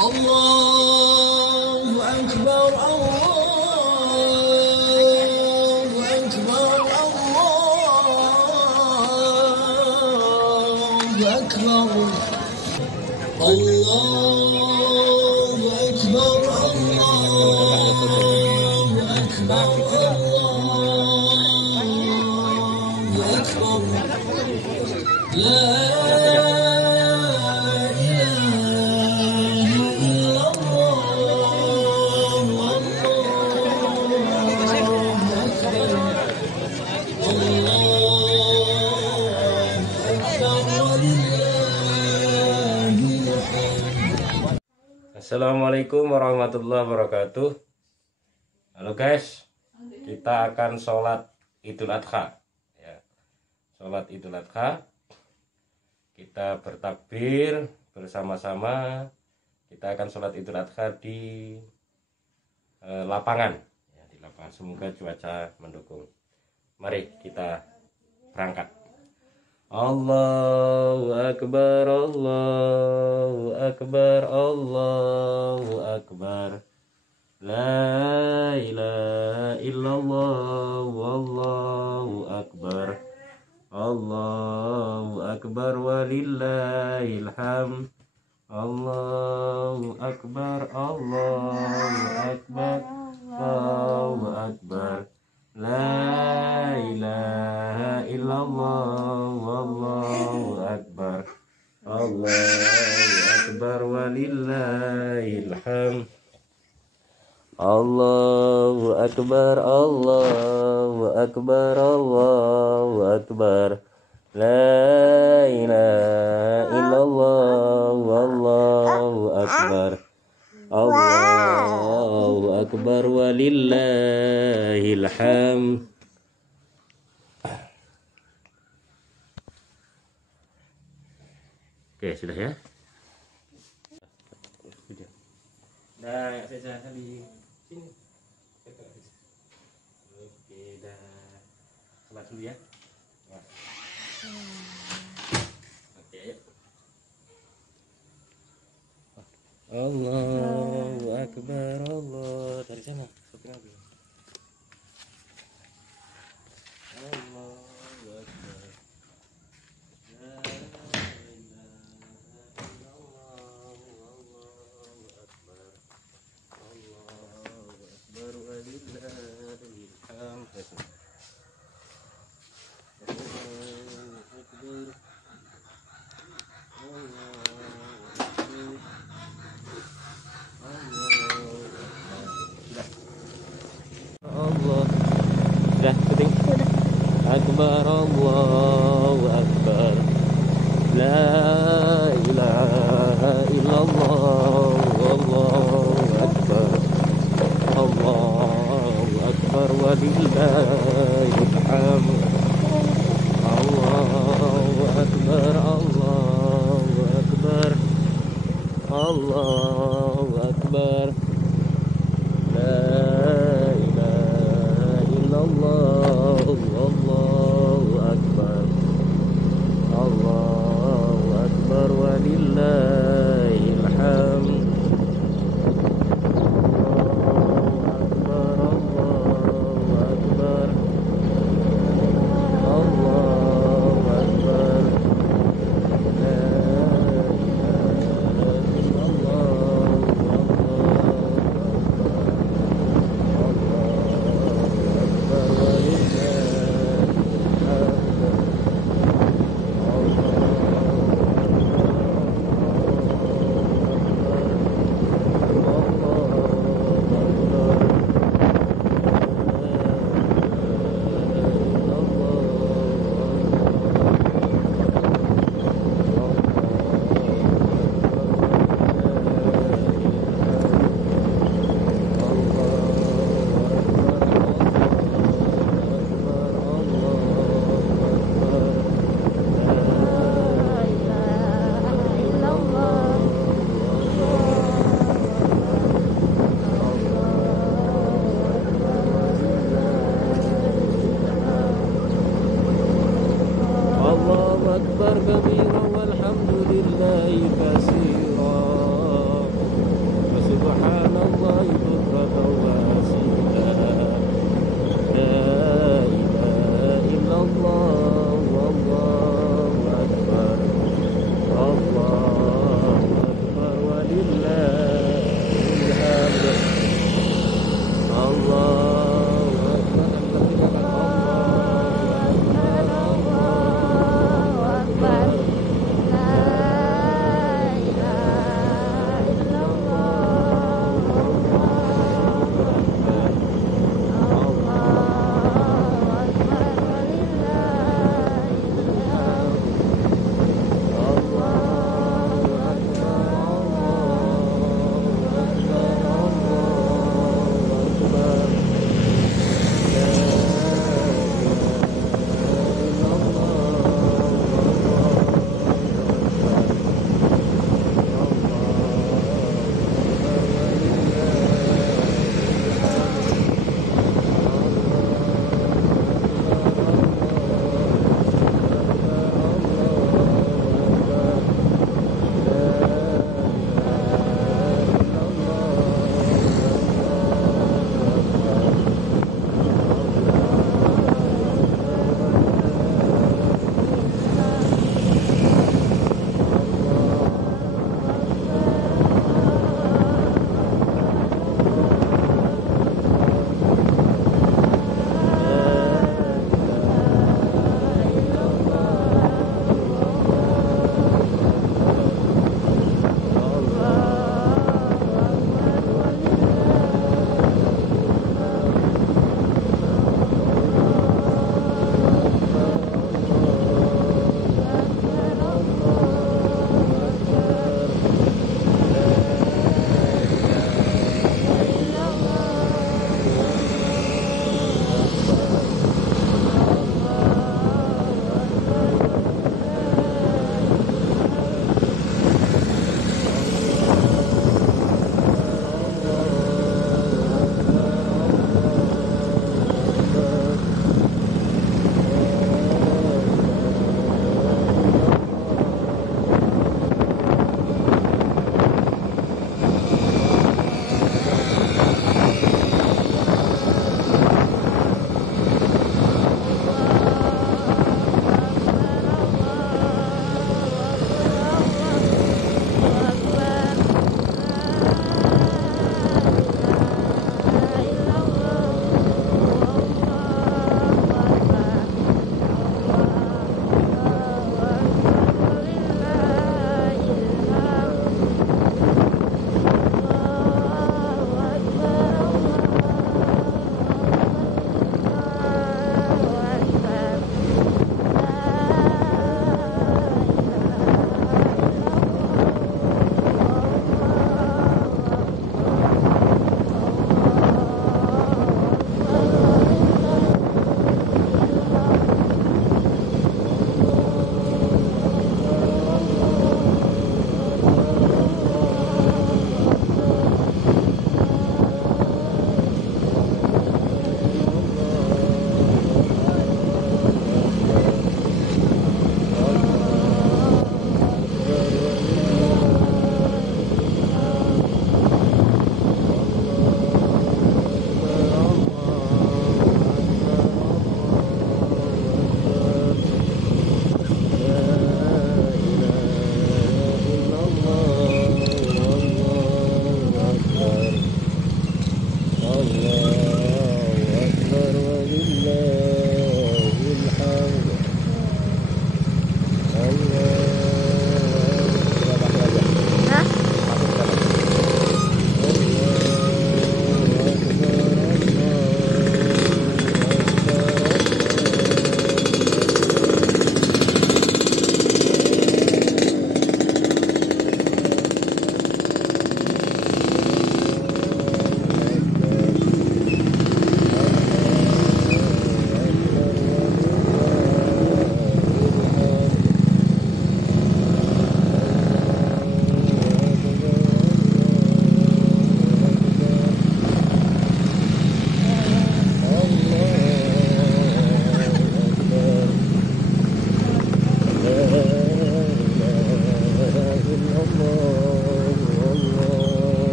الله أكبر الله أكبر الله أكبر الله أكبر الله أكبر الله أكبر لا Assalamualaikum warahmatullahi wabarakatuh. Halo guys, kita akan sholat Idul Adha ya. Sholat Idul Adha, kita bertakbir bersama-sama. Kita akan sholat Idul Adha di lapangan ya, di lapangan. Semoga cuaca mendukung. Mari kita berangkat. Allahu Akbar, Allahu Akbar, Allahu Akbar. La ilaha illallah, wallahu akbar. Allahu Akbar walillahil hamd. Allahu Akbar, Allahu Akbar, Allahu Akbar. La ilaha illallah, wallahu akbar. Allahu Akbar walillahil hamd. Allahu Akbar, Allahu Akbar, Allahu Akbar. La ilaha illallah, wallahu akbar. Allahu Akbar walillahil hamd. Oke, sudah ya. Nah, saya di sini. Oke, dah. Sholat dulu ya. Oke, ayo. Allahu Akbar, Allah. Dari sana, sopir lagi. Allahu Akbar. La ilaha illallah, Allahu Akbar. Allahu Akbar walillahil hamd. Allahu Akbar. Allah sudah syuting. Akbar, Allahu Akbar. La ilaha illallah, wallahu akbar. Allahu Akbar walillahil hamd. Allahu Akbar, Allahu Akbar. Allahu Akbar. Allah, Allahu Akbar. Allahu Akbar walillahil hamd. Allahu Akbar, Allahu Akbar. La ilaha illallah, wallahu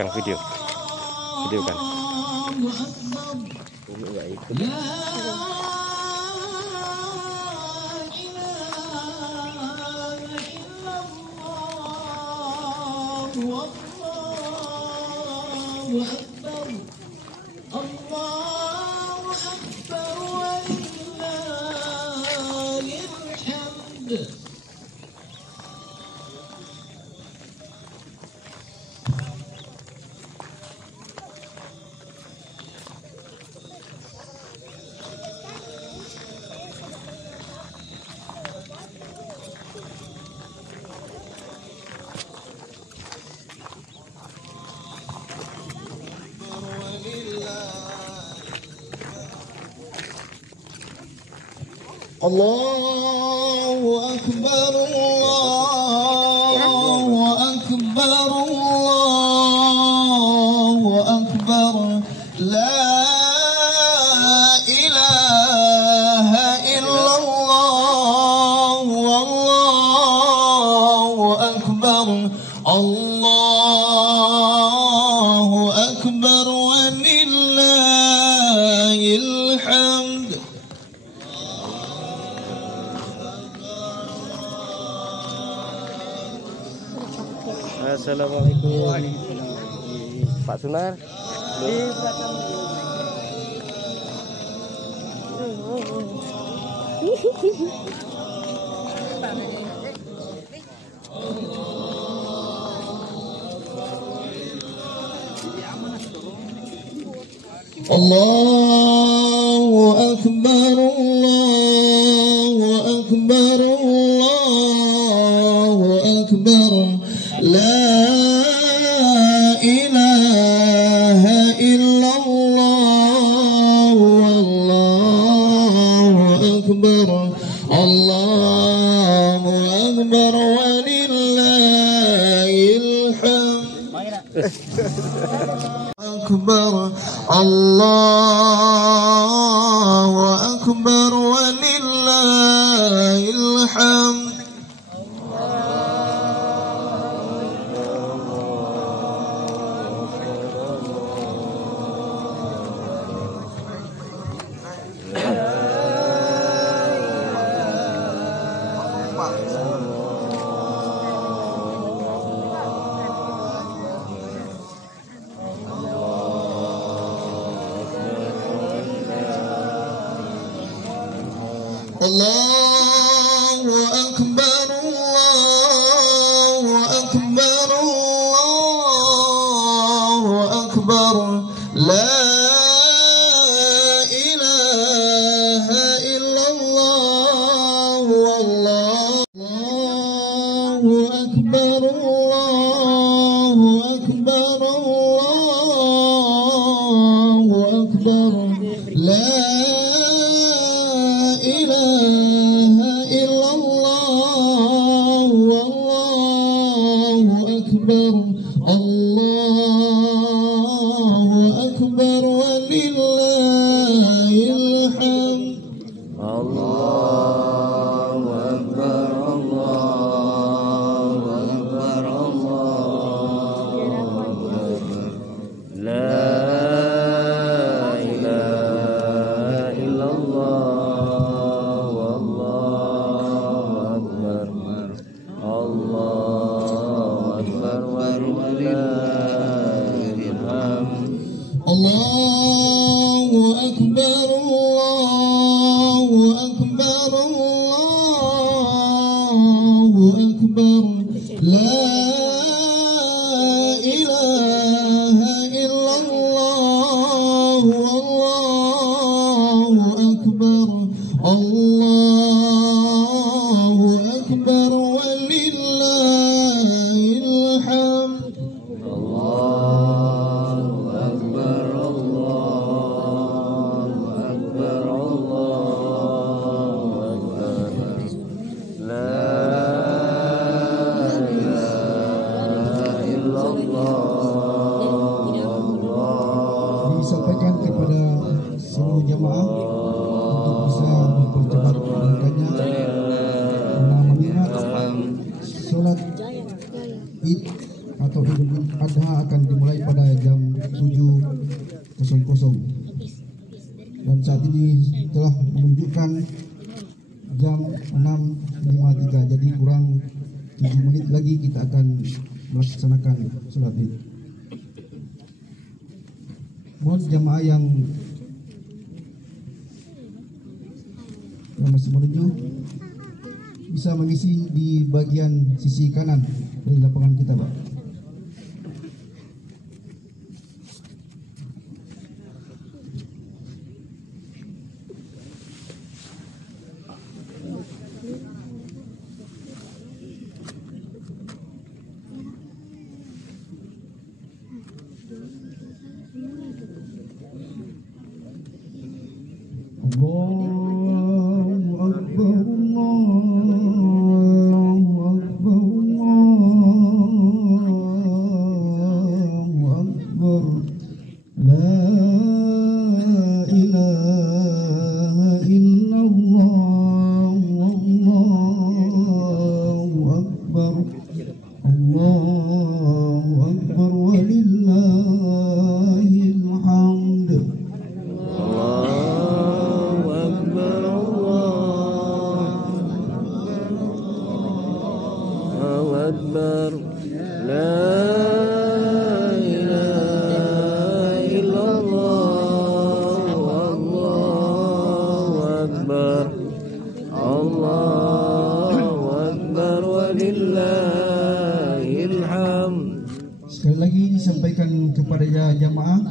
sekarang video kan. Umi nggak ikut. Allahu Akbar, Allahu Akbar, Allahu Akbar, la ilaha illallah, Allahu Akbar, Allahu Akbar, walillahil hamd. Assalamualaikum. Pak Sunar. Di belakang. Allahu Akbar, Allahu Akbar, Allahu Akbar, la ilaha illallah, Allahu Akbar, Allahu Akbar, walillahil hamd. Akbar, Allahu Akbar, walillahil hamd. Allahu Akbar, Allahu Akbar, Allahu Akbar, la ilaha illallah, Allahu Akbar, Allahu Akbar, Allahu Akbar, la Allahu Akbar, walillahil hamd. Allahu Akbar, Allahu Akbar, Allahu Akbar. La ilaha illallah, wallahu akbar. Allahu akbar, walillahil hamd. Allahu Akbar, Allahu Akbar, Allahu Akbar, la ilaha illallah, Allahu Akbar, Allahu Akbar, walillahil hamd. Allahu akbar, Allahu akbar, Allahu akbar. La ilaha illallah. Disampaikan kepada seluruh jamaah untuk bisa mempercepat menunaikannya mengingat sholat Id atau Idul Adha akan dimulai pada dan saat ini telah menunjukkan jam 6.53, jadi kurang 7 menit lagi kita akan melaksanakan sholat Id. Mohon jamaah yang masih menuju bisa mengisi di bagian sisi kanan dari lapangan kita, Pak. Allahu Akbar, Allahu Akbar, Allahu Akbar, la ilaha illallah, Allahu Akbar, Allahu Akbar, walillahil hamd. أكبر لا إله إلا الله والله أكبر الله أكبر ولله الحمد. Sekali lagi disampaikan kepada jamaah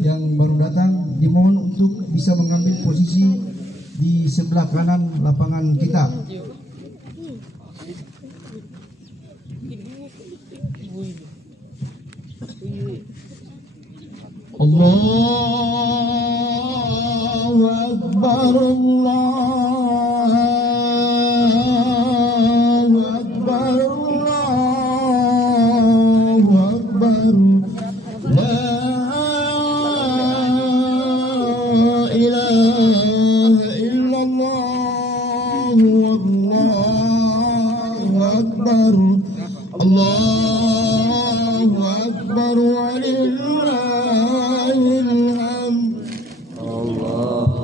yang baru datang, dimohon untuk bisa mengambil posisi di sebelah kanan lapangan kita. Allahu Akbar, Allahu Akbar, Allahu Akbar, la ilaha illallah, Allahu Akbar, Allahu Akbar, walillahil hamd. Allahu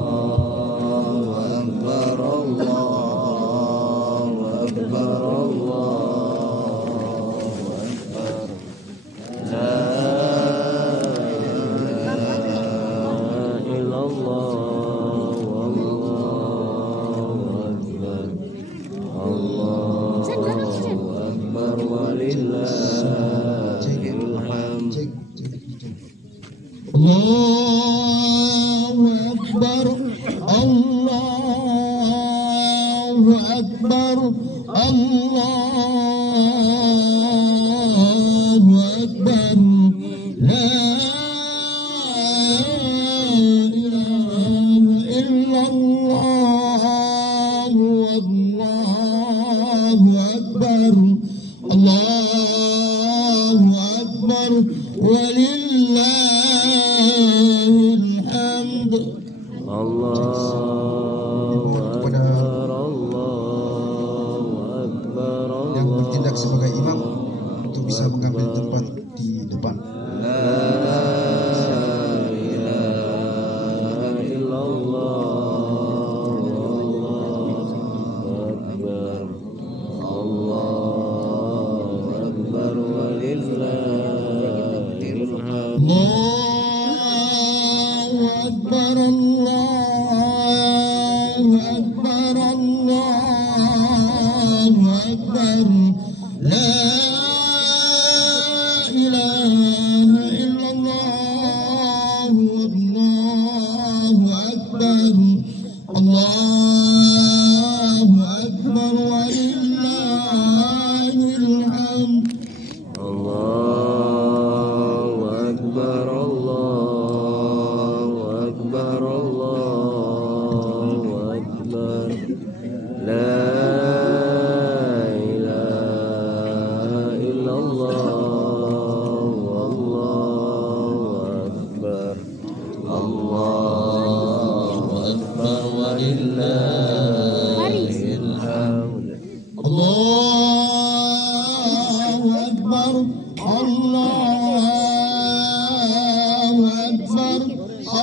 Akbar, Allahu Akbar, Allahu Akbar, la ilaha illallah, wallahu akbar, Allahu Akbar, walillahil hamd. Allahu Akbar, Allahu Akbar, Allahu Akbar, la ilaha illallah, Allahu Akbar, Allahu Akbar, walillahil hamd. Allahu Akbar, Allahu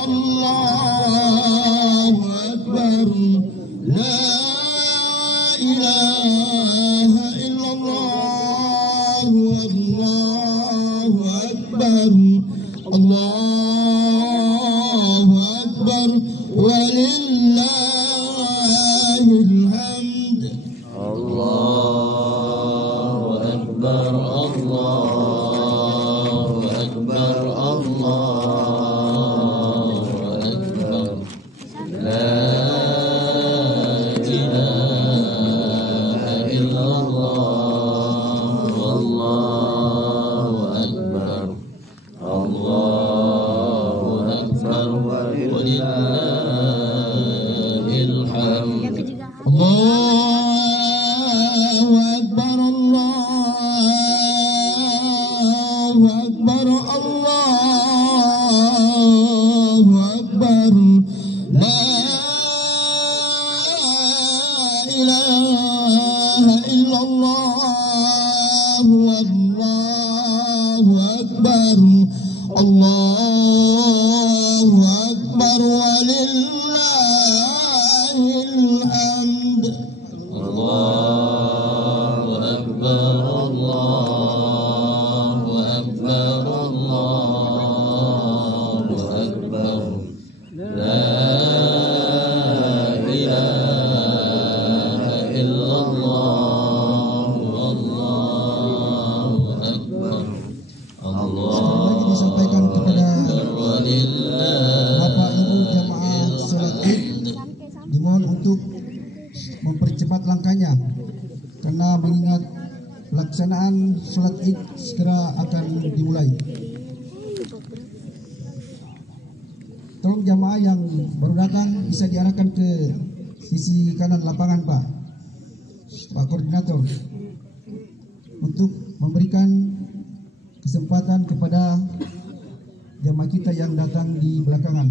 الله أكبر لا إله إلا الله والله أكبر الله أكبر ولله الحمد الله أكبر الله أكبر الله أكبر لا إله إلا الله والله أكبر الله أكبر ولله الحمد الله أكبر الله أكبر الله أكبر لا إله إلا الله والله أكبر الله أكبر ولله الحمد الله أكبر الله أكبر الله أكبر لا إله إلا الله والله أكبر الله Lagi disampaikan kepada ولله Bapak Ibu jamaah salat Id, dimohon untuk mempercepat langkahnya karena mengingat pelaksanaan salat Id segera akan dimulai. Tolong jamaah yang baru datang bisa diarahkan ke sisi kanan lapangan, Pak Koordinator, untuk memberikan kesempatan kepada jamaah kita yang datang di belakangan.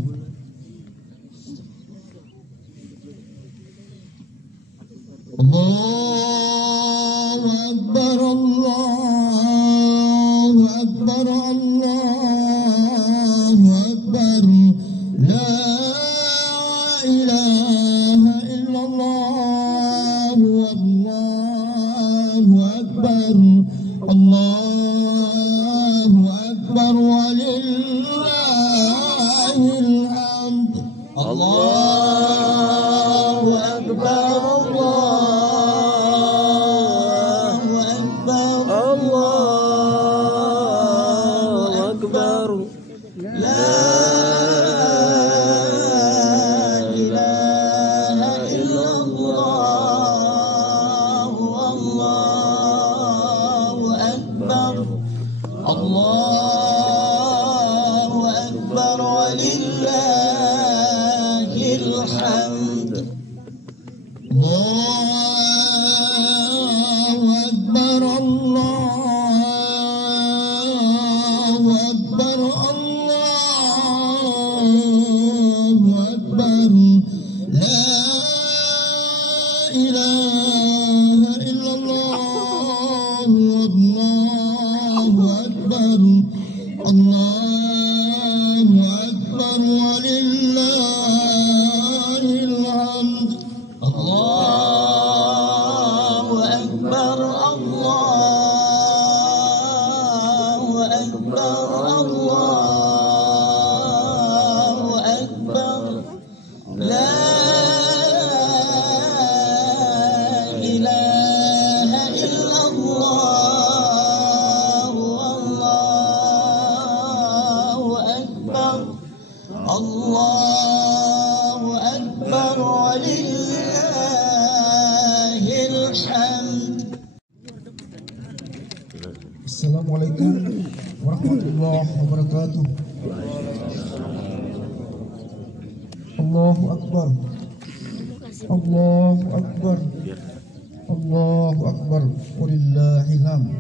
الله أكبر الله أكبر الله أكبر لا إله إلا الله والله أكبر الله أكبر ولله الحمد الله أكبر الله أكبر الله أكبر لا إله إلا الله والله أكبر الله أكبر ولله الحمد الله أكبر الله أكبر الله أكبر لا إله إلا الله والله أكبر الله أكبر ولله الحمد الله أكبر الله أكبر الله أكبر لا إله إلا الله والله أكبر الله أكبر ولله الحمد. Assalamualaikum warahmatullahi wabarakatuh. Allahu Akbar. Allahu Akbar. Allahu Akbar. Walillahil hamd.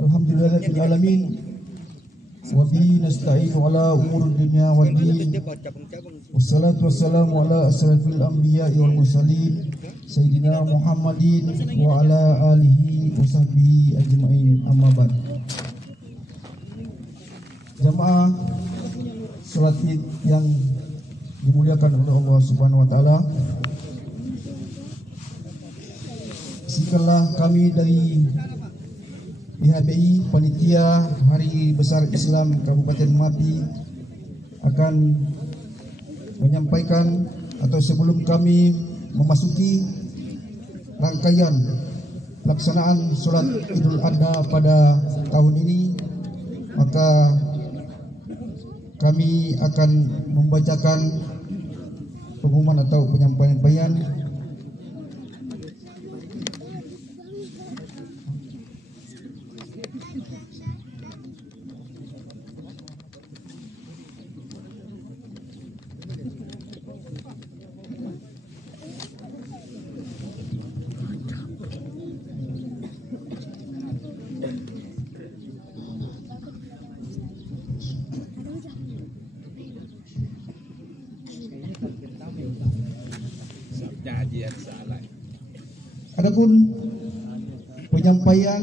Alhamdulillahil alamin. Wa bihi nasta'inu ala umur dunya wad din. Wassalatu wassalamu ala asrafil anbiya'i wal mursalin Sayyidina Muhammadin wa ala alihi wa sahbihi ajma'in, amma ba'd. Jamaah sholat Id yang dimuliakan oleh Allah Subhanahu wa taala. Setelah kami dari IHBI Panitia Hari Besar Islam Kabupaten Mapi akan menyampaikan, atau sebelum kami memasuki rangkaian pelaksanaan sholat Idul Adha pada tahun ini, maka kami akan membacakan pengumuman atau penyampaian. Adapun penyampaian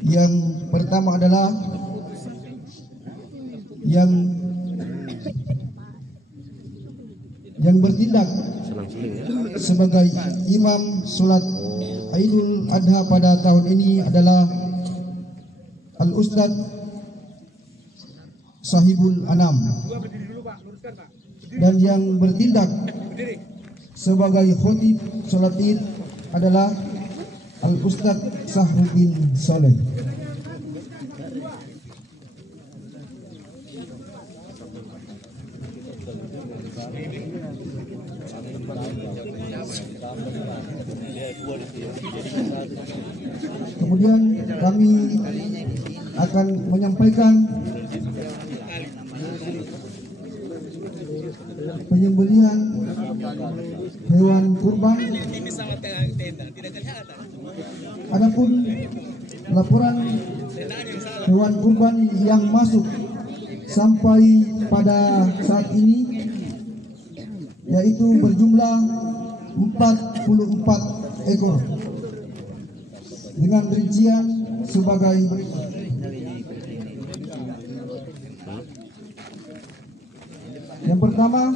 yang pertama adalah yang bertindak sebagai imam sholat Idul Adha pada tahun ini adalah Al-Ustad Sahibul Anam, dan yang bertindak sebagai khotib sholat Id adalah Al-Ustad Sahruddin Saleh. Kemudian kami akan menyampaikan penyembelihan hewan kurban. Adapun laporan hewan kurban yang masuk sampai pada saat ini yaitu berjumlah 44 ekor dengan rincian sebagai berikut. Yang pertama,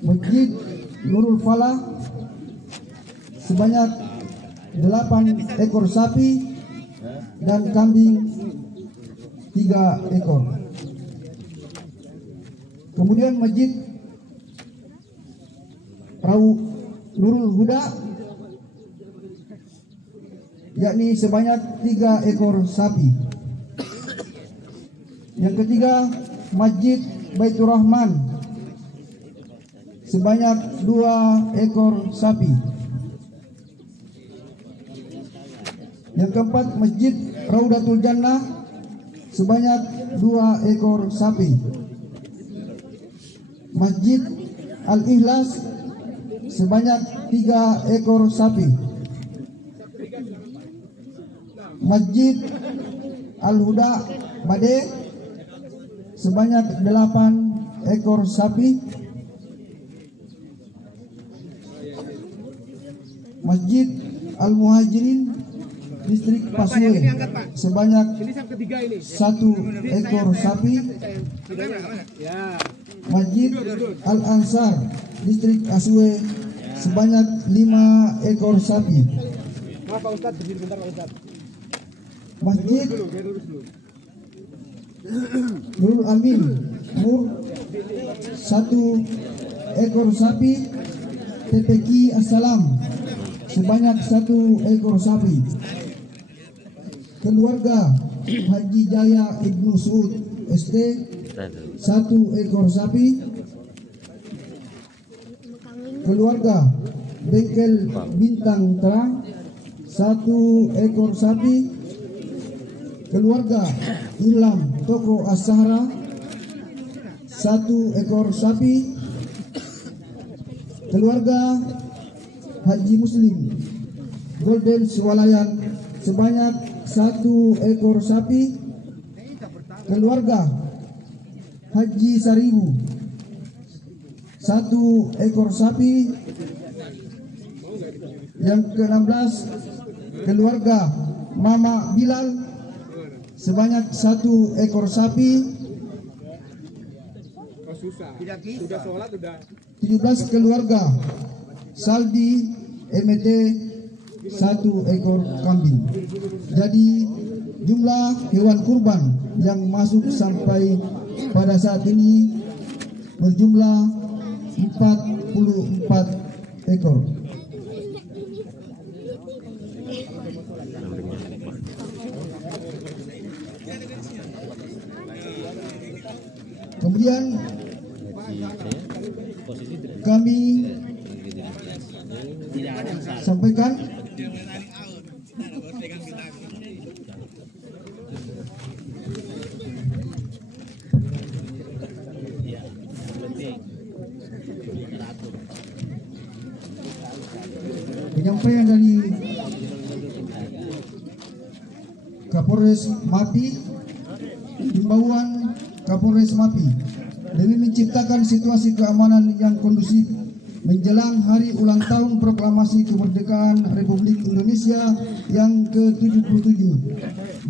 Masjid Nurul Falah sebanyak 8 ekor sapi dan kambing 3 ekor. Kemudian Masjid Nurul Huda yakni sebanyak 3 ekor sapi. Yang ketiga, Masjid Baitur Rahman sebanyak 2 ekor sapi. Yang keempat, Masjid Raudatul Jannah sebanyak 2 ekor sapi. Masjid Al-Ikhlas sebanyak 3 ekor sapi. Masjid Al-Huda Bade sebanyak 8 ekor sapi. Masjid Al-Muhajirin Distrik Pasue sebanyak 1 ekor sapi. Masjid Al-Ansar Distrik Pasue sebanyak 5 ekor sapi. Masjid Nurul Amin Nur 1 ekor sapi. TPQ Assalam sebanyak 1 ekor sapi. Keluarga Haji Jaya Ibnu Suud ST 1 ekor sapi. Keluarga Bengkel Bintang Terang 1 ekor sapi. Keluarga Ilham Toko As-Sahra 1 ekor sapi. Keluarga Haji Muslim Golden Swalayan sebanyak 1 ekor sapi. Keluarga Haji Saribu 1 ekor sapi. Yang ke-16, keluarga Mama Bilal sebanyak 1 ekor sapi, 17 keluarga saldi MET 1 ekor kambing. Jadi jumlah hewan kurban yang masuk sampai pada saat ini berjumlah 44 ekor. Kemudian kami sampaikan penyampaian dari Kapolres Mapi, himbauan Kapolres Mapi demi menciptakan situasi keamanan yang kondusif menjelang hari ulang tahun proklamasi kemerdekaan Republik Indonesia yang ke-77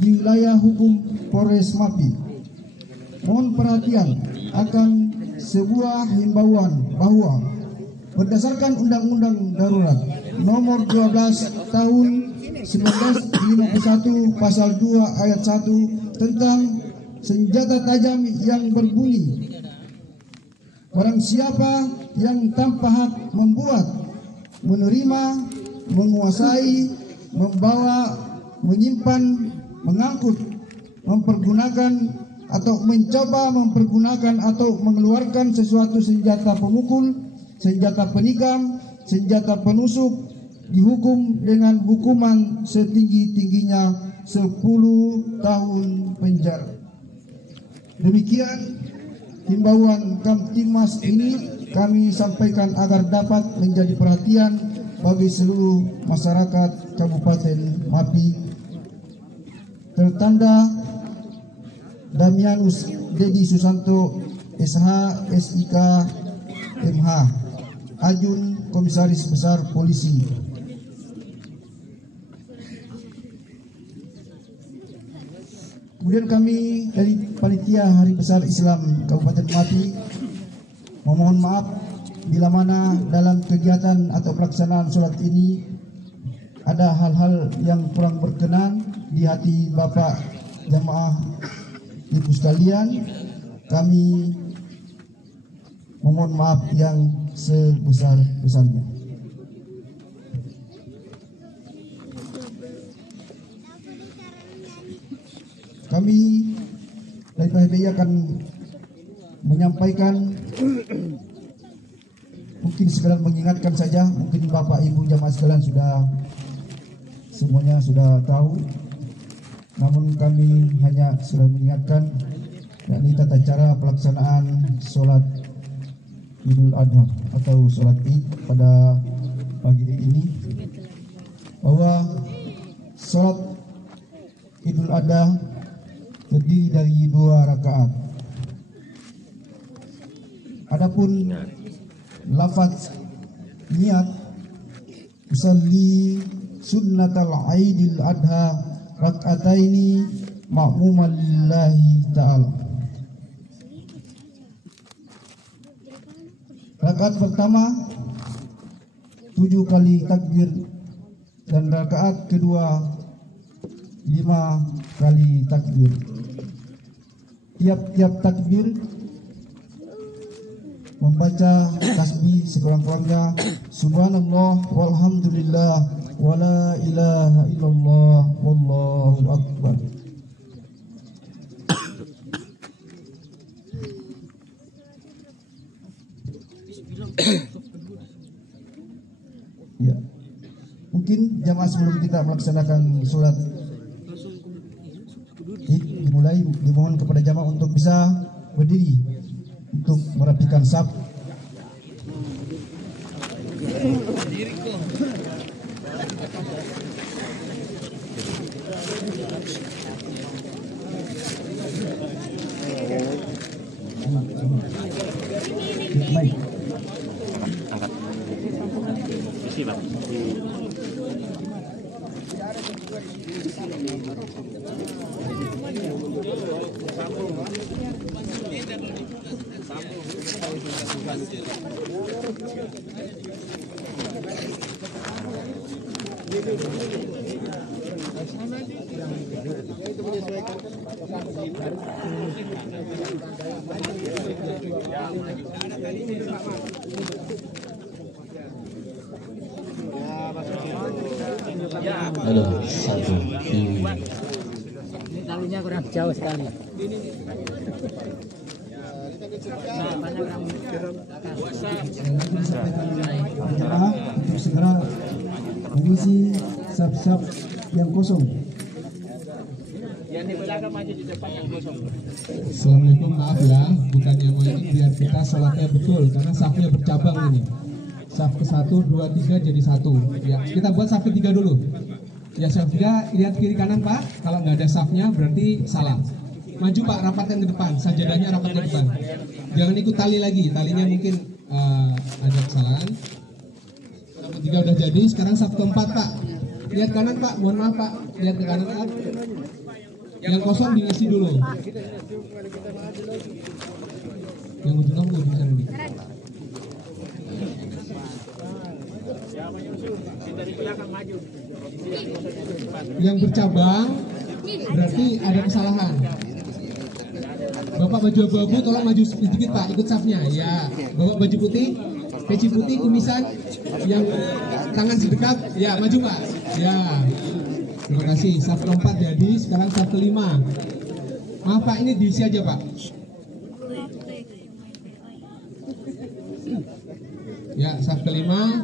di wilayah hukum Polres Mapi. Mohon perhatian akan sebuah himbauan bahwa berdasarkan Undang-Undang Darurat Nomor 12 Tahun 1951 Pasal 2 Ayat 1 tentang senjata tajam yang berbunyi, barang siapa yang tanpa hak membuat, menerima, menguasai, membawa, menyimpan, mengangkut, mempergunakan atau mencoba mempergunakan atau mengeluarkan sesuatu senjata pemukul, senjata penikam, senjata penusuk dihukum dengan hukuman setinggi-tingginya 10 tahun penjara. Demikian himbauan Kamtibmas ini kami sampaikan agar dapat menjadi perhatian bagi seluruh masyarakat Kabupaten Mapi. Tertanda Damianus Dedi Susanto SH SIK MH, Ajun Komisaris Besar Polisi. Kemudian kami dari Panitia Hari Besar Islam Kabupaten Mapi memohon maaf bila mana dalam kegiatan atau pelaksanaan sholat ini ada hal-hal yang kurang berkenan di hati Bapak jamaah ibu sekalian. Kami memohon maaf yang sebesar-besarnya. Kami dari PHBI akan menyampaikan, mungkin sekalian mengingatkan saja, mungkin Bapak Ibu jamaah sekalian semuanya sudah tahu, namun kami hanya sudah mengingatkan, yakni tata cara pelaksanaan sholat Idul Adha atau sholat Id pada pagi ini, bahwa sholat Idul Adha terdiri dari 2 rakaat. Adapun lafaz niat usalli sunnatal Aidil Adha rakataini ma'muman lillahi ta'ala. Rakaat pertama 7 kali takbir dan rakaat kedua 5 kali takbir. Tiap-tiap takbir membaca tasbih sekurang-kurangnya subhanallah walhamdulillah wala ilaha illallah wallahu akbar. Ya. Mungkin jamaah sebelum kita melaksanakan sholat dimulai, dimohon kepada jamaah untuk bisa berdiri untuk merapikan saf. Baik. Angkat. Isi, Bang. Halo, satu. Ini talinya kurang jauh sekali. Berjamaah untuk segera mengisi saf-saf yang kosong. Assalamualaikum, maaf ya, bukannya mau ini biar kita sholatnya betul karena safnya bercabang ini. Saf ke 1, 2, 3 jadi 1. Ya, kita buat saf ketiga dulu. Ya, saf 3 lihat kiri kanan Pak. Kalau nggak ada safnya berarti salah. Maju Pak, rapatkan ke depan. Sajadahnya rapatkan ke depan. Jangan ikut tali lagi. Talinya mungkin ada kesalahan. Saf ketiga udah jadi. Sekarang saf keempat Pak. Lihat kanan Pak. Mohon maaf Pak. Lihat ke kanan Pak. Yang kosong diisi dulu. Yang ujung kamu di sana nih. Yang bercabang berarti ada kesalahan. Bapak baju abu-abu tolong maju sedikit Pak, ikut safnya. Ya, Bapak baju putih, peci putih, kumisan, yang tangan sedekat, ya maju Pak. Ya, terima kasih. Saf keempat jadi, sekarang saf kelima. Maaf Pak, ini diisi aja Pak. Ya, saf kelima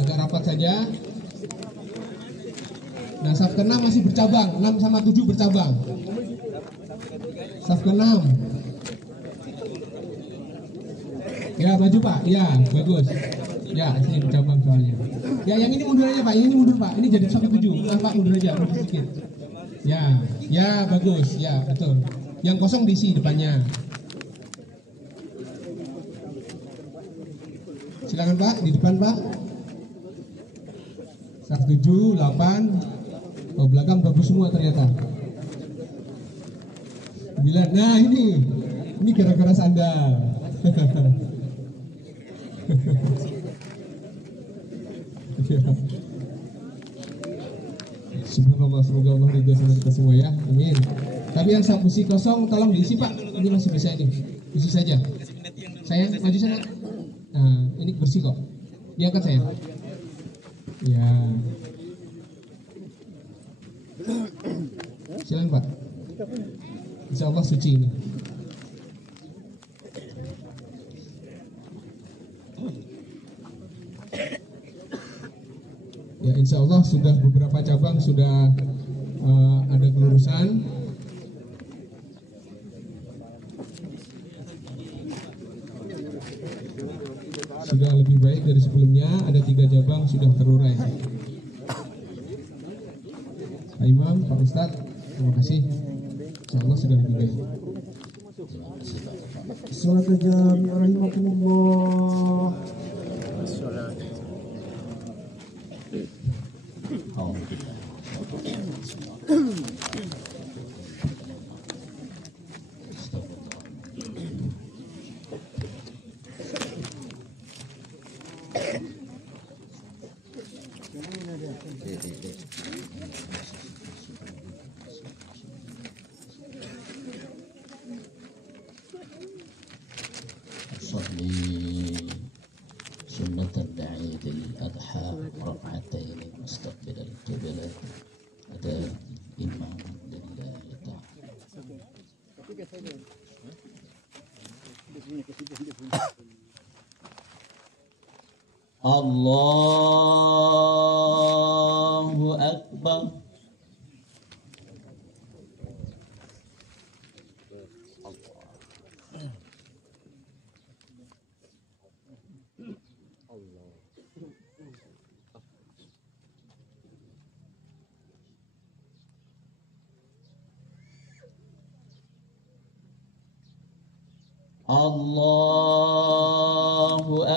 agak rapat saja. Nah, saf ke-6 masih bercabang, 6 sama 7 bercabang. Saf ke-6. Ya, maju Pak. Ya, bagus. Ya, sini bercabang soalnya. Ya, yang ini mundur aja Pak. Ini mundur Pak. Ini jadi saf ke-7. Nah, Pak mundur aja, mundur sedikit. Ya, ya bagus. Ya, betul. Yang kosong diisi depannya. Silakan Pak, di depan Pak. Saf 7, 8. Oh, belakang bagus semua ternyata. 9. Nah, ini gara-gara sandal. Subhanallah, semoga Allah ridho sama kita semua ya. Amin. Tapi yang saf besi kosong tolong diisi Pak. Ini masih bisa ini. Isi saja. Saya maju sana. Nah, ini bersih kok. Diangkat saya. Ya. Silakan Pak. Insya Allah suci ini. Ya, insya Allah sudah beberapa cabang sudah ada kelurusan. Sudah lebih baik dari sebelumnya. Ada 3 cabang sudah terurai. Pak Imam, Pak Ustadz, terima kasih. Insyaallah sudah lebih baik. Salat jami rahimakumullah. صلي سنة العيد الأضحى ركعتين مستقبل القبلة أداء إمام لله تعالى. الله أكبر. الله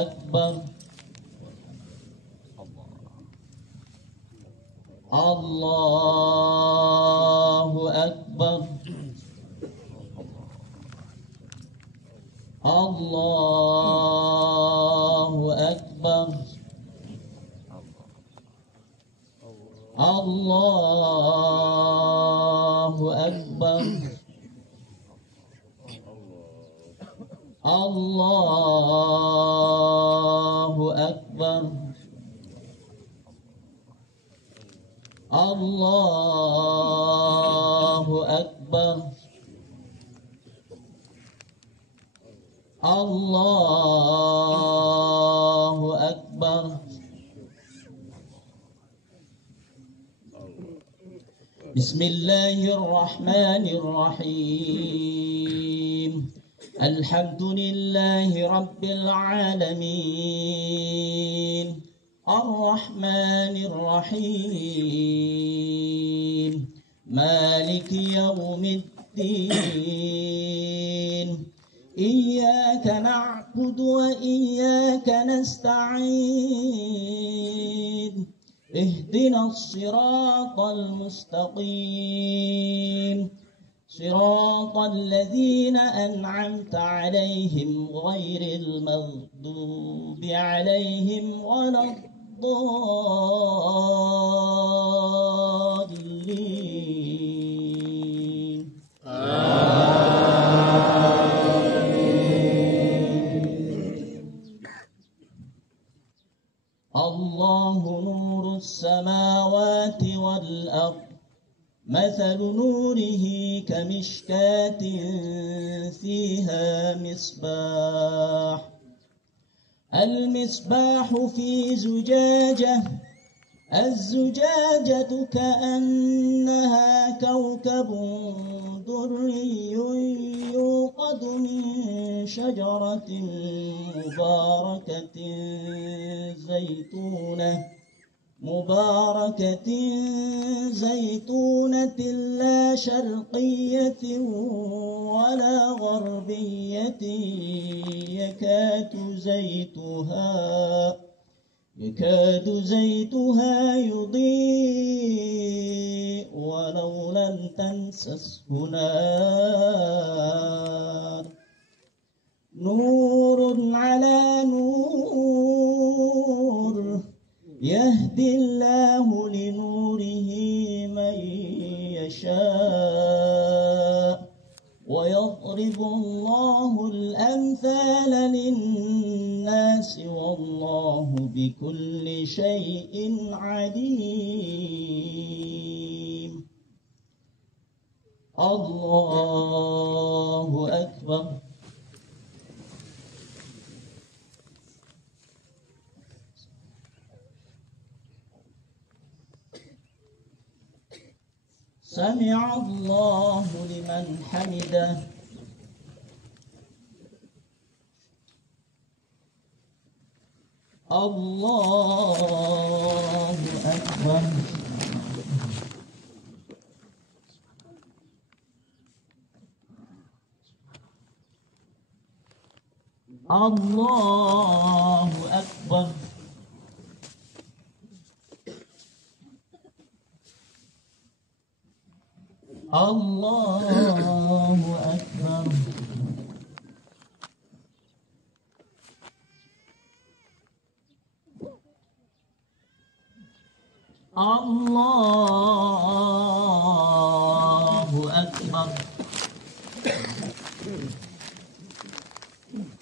أكبر. الله أكبر. الله أكبر. الله أكبر الله أكبر الله أكبر الله أكبر بسم الله الرحمن الرحيم الحمد لله رب العالمين الرحمن الرحيم مالك يوم الدين إياك نعبد وإياك نستعين اهدنا الصراط المستقيم صراط الذين أنعمت عليهم غير المغضوب عليهم ولا الضالين الله نور السماوات والأرض مثل نوره كمشكاة فيها مصباح المصباح في زجاجة الزجاجة كأنها كوكب دري يوقد من شجرة مباركة زيتونة لا شرقية ولا غربية يكاد زيتها يضيء ولو لم تمسسه نار نور على نور يهدي الله لنوره من يشاء ويضرب الله الأمثال للناس والله بكل شيء عليم الله أكبر سمع الله لمن حمده الله أكبر الله أكبر الله أكبر الله أكبر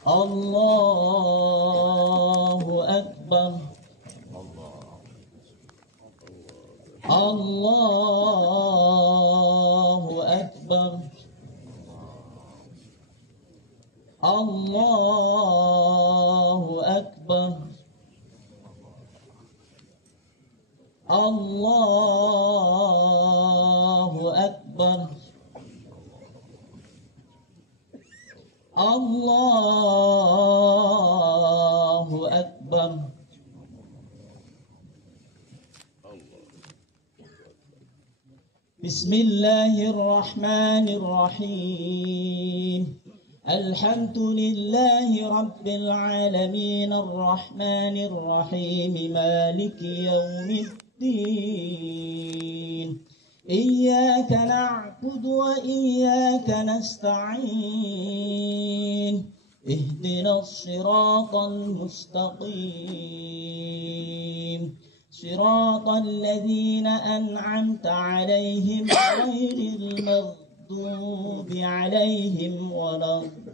الله أكبر الله أكبر الله أكبر الله أكبر الله أكبر بسم الله الرحمن الرحيم الحمد لله رب العالمين الرحمن الرحيم مالك يوم الدين إياك نعبد وإياك نستعين اهدنا الصراط المستقيم صراط الذين أنعمت عليهم غير المغضوب عليهم ولا الضالين.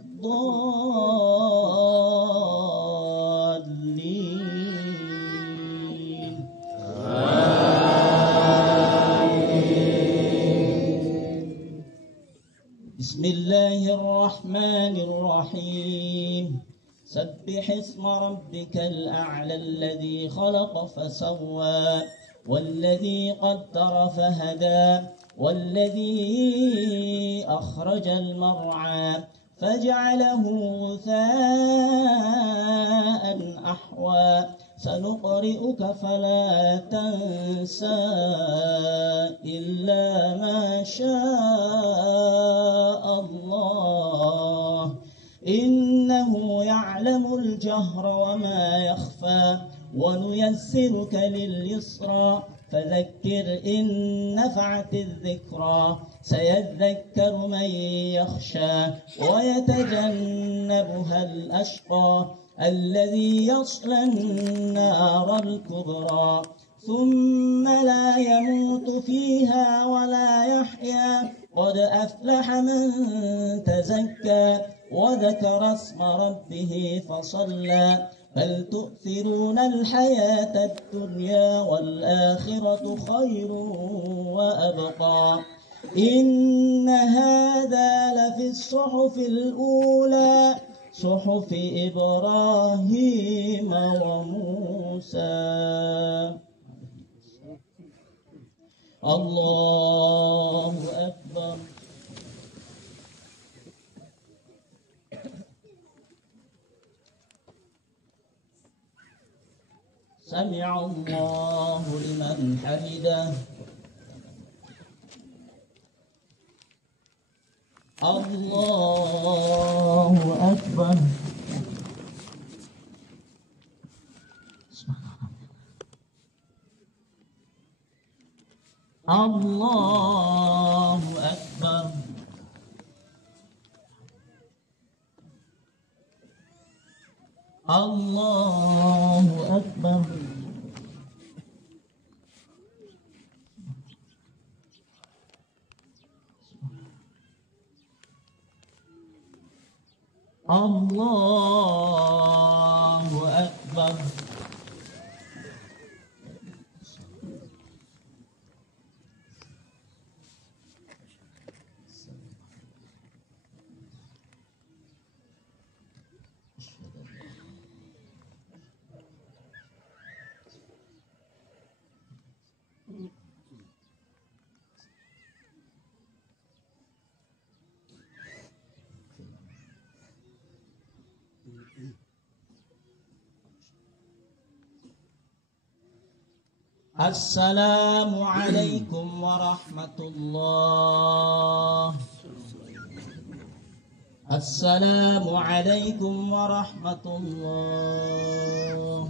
بسم الله الرحمن الرحيم. سبح اسم ربك الأعلى الذي خلق فسوى والذي قدر فهدى والذي أخرج المرعى فجعله غثاء أحوى سنقرئك فلا تنسى إلا ما شاء الله إنه يعلم الجهر وما يخفى ونيسرك لليسرى فذكر إن نفعت الذكرى سيذكر من يخشى ويتجنبها الأشقى الذي يصلى النار الكبرى ثم لا يموت فيها ولا يحيا قد أفلح من تزكى وذكر اسم ربه فصلى بل تؤثرون الحياة الدنيا والآخرة خير وأبقى إن هذا لفي الصحف الأولى صحف إبراهيم وموسى. الله أكبر. سمع الله لمن حمده. الله أكبر. الله أكبر. الله أكبر. الله أكبر. السلام عليكم ورحمة الله. السلام عليكم ورحمة الله.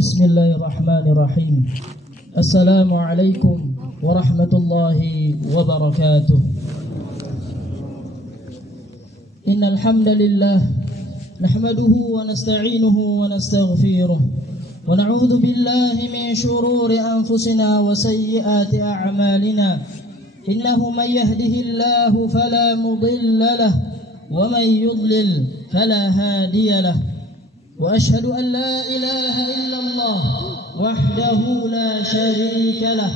بسم الله الرحمن الرحيم. السلام عليكم ورحمة الله وبركاته. إن الحمد لله نحمده ونستعينه ونستغفره ونعوذ بالله من شرور أنفسنا وسيئات أعمالنا إنه من يهده الله فلا مضل له ومن يضلل فلا هادي له وأشهد أن لا إله إلا الله وحده لا شريك له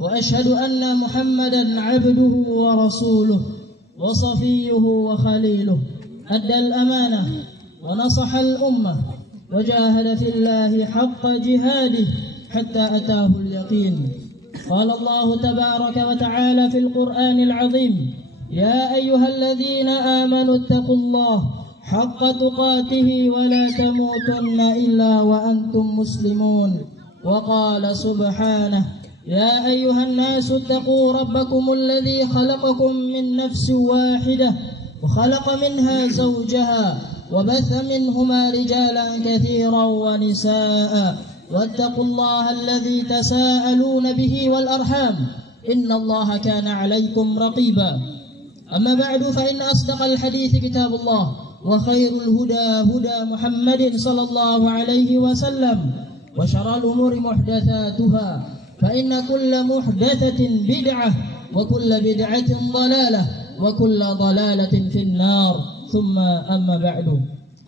وأشهد أن محمدا عبده ورسوله وصفيه وخليله أدى الأمانة ونصح الأمة وجاهد في الله حق جهاده حتى أتاه اليقين. قال الله تبارك وتعالى في القرآن العظيم: يا أيها الذين آمنوا اتقوا الله حق تقاته ولا تموتن إلا وأنتم مسلمون. وقال سبحانه يا أيها الناس اتقوا ربكم الذي خلقكم من نفس واحدة وخلق منها زوجها وبث منهما رجالا كثيرا ونساء واتقوا الله الذي تساءلون به والأرحام إن الله كان عليكم رقيبا. أما بعد فإن أصدق الحديث كتاب الله وخير الهدى هدى محمد صلى الله عليه وسلم وشر الأمور محدثاتها فإن كل محدثة بدعة وكل بدعة ضلالة وكل ضلالة في النار. ثم أما بعد.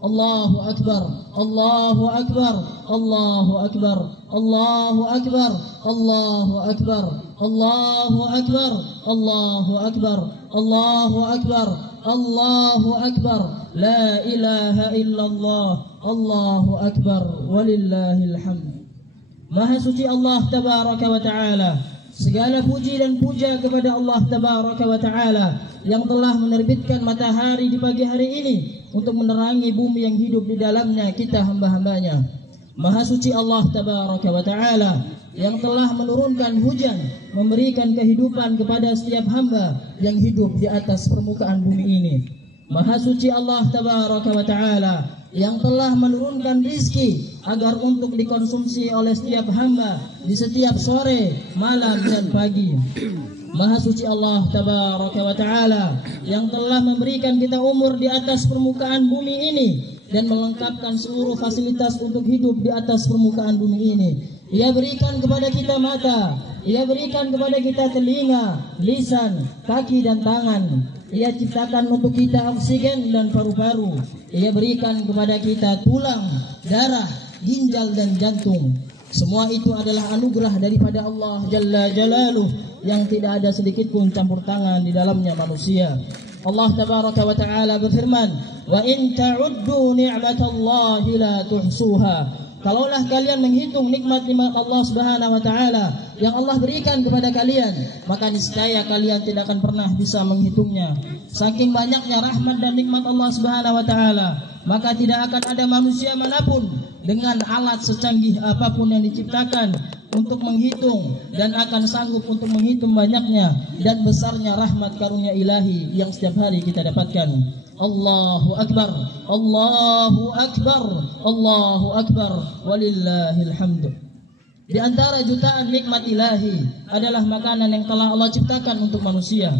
الله أكبر الله أكبر الله أكبر الله أكبر الله أكبر الله أكبر الله أكبر الله أكبر الله أكبر لا إله إلا الله الله أكبر ولله الحمد. Maha suci Allah Tabaraka wa Ta'ala. Segala puji dan puja kepada Allah Tabaraka wa Ta'ala yang telah menerbitkan matahari di pagi hari ini untuk menerangi bumi yang hidup di dalamnya kita hamba-hambanya. Maha suci Allah Tabaraka wa Ta'ala yang telah menurunkan hujan, memberikan kehidupan kepada setiap hamba yang hidup di atas permukaan bumi ini. Maha suci Allah Tabaraka wa Ta'ala yang telah menurunkan rizki agar untuk dikonsumsi oleh setiap hamba di setiap sore, malam dan pagi. Maha suci Allah Tabaraka wa Ta'ala yang telah memberikan kita umur di atas permukaan bumi ini dan melengkapkan seluruh fasilitas untuk hidup di atas permukaan bumi ini. Ia berikan kepada kita mata, Ia berikan kepada kita telinga, lisan, kaki dan tangan. Ia ciptakan untuk kita oksigen dan paru-paru. Ia berikan kepada kita tulang, darah, ginjal dan jantung. Semua itu adalah anugerah daripada Allah Jalla Jalaluh yang tidak ada sedikit pun campur tangan di dalamnya manusia. Allah Tabaraka wa Ta'ala berfirman, "Wa in ta'uddu ni'matallahi la tuhsuha." Kalaulah kalian menghitung nikmat-nikmat Allah Subhanahu wa Ta'ala yang Allah berikan kepada kalian, maka niscaya kalian tidak akan pernah bisa menghitungnya. Saking banyaknya rahmat dan nikmat Allah Subhanahu wa Ta'ala, maka tidak akan ada manusia manapun dengan alat secanggih apapun yang diciptakan untuk menghitung dan akan sanggup untuk menghitung banyaknya dan besarnya rahmat karunia ilahi yang setiap hari kita dapatkan. Allahu Akbar, Allahu Akbar, Allahu Akbar, walillahil hamd. Di antara jutaan nikmat ilahi adalah makanan yang telah Allah ciptakan untuk manusia,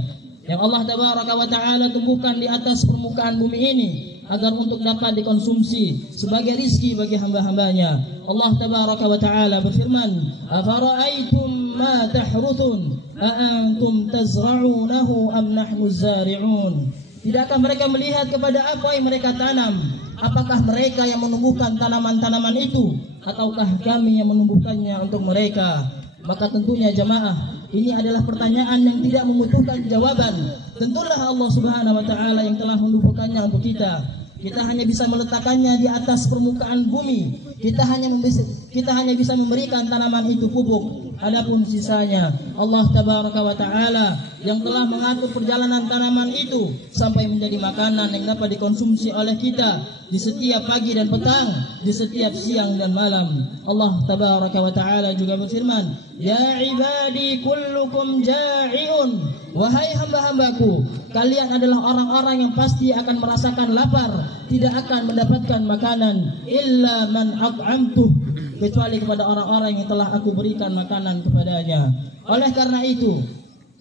yang Allah Tabaraka wa Ta'ala tumbuhkan di atas permukaan bumi ini agar untuk dapat dikonsumsi sebagai rizki bagi hamba-hambanya. Allah Tabaraka wa Ta'ala berfirman, "Afara'aitum ma tahruthun a antum tazra'unahu am nahnu zari'un?" Tidakkah mereka melihat kepada apa yang mereka tanam? Apakah mereka yang menumbuhkan tanaman-tanaman itu, ataukah kami yang menumbuhkannya untuk mereka? Maka tentunya jamaah, ini adalah pertanyaan yang tidak membutuhkan jawaban. Tentulah Allah Subhanahu wa Ta'ala yang telah menumbuhkannya untuk kita. Kita hanya bisa meletakkannya di atas permukaan bumi. Kita hanya bisa memberikan tanaman itu pupuk. Adapun sisanya Allah Tabaraka wa Ta'ala yang telah mengatur perjalanan tanaman itu sampai menjadi makanan yang dapat dikonsumsi oleh kita di setiap pagi dan petang, di setiap siang dan malam. Allah Tabaraka wa Ta'ala juga berfirman, "Ya ibadi kullukum ja'iun." Wahai hamba-hambaku, kalian adalah orang-orang yang pasti akan merasakan lapar, tidak akan mendapatkan makanan illa man at'amtuh, kecuali kepada orang-orang yang telah aku berikan makanan kepadanya. Oleh karena itu,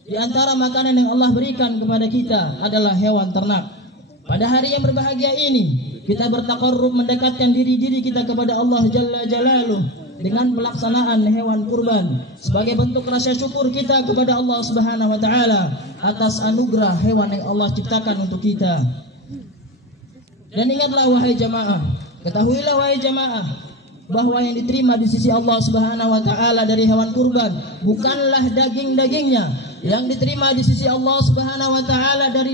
di antara makanan yang Allah berikan kepada kita adalah hewan ternak. Pada hari yang berbahagia ini, kita bertaqarrub mendekatkan diri-diri kita kepada Allah Jalla Jalaluh dengan pelaksanaan hewan kurban sebagai bentuk rasa syukur kita kepada Allah Subhanahu wa Ta'ala atas anugerah hewan yang Allah ciptakan untuk kita. Dan ingatlah wahai jamaah, ketahuilah wahai jamaah, bahwa yang diterima di sisi Allah Subhanahu wa Ta'ala dari hewan kurban bukanlah daging-dagingnya. Yang diterima di sisi Allah Subhanahu wa Ta'ala dari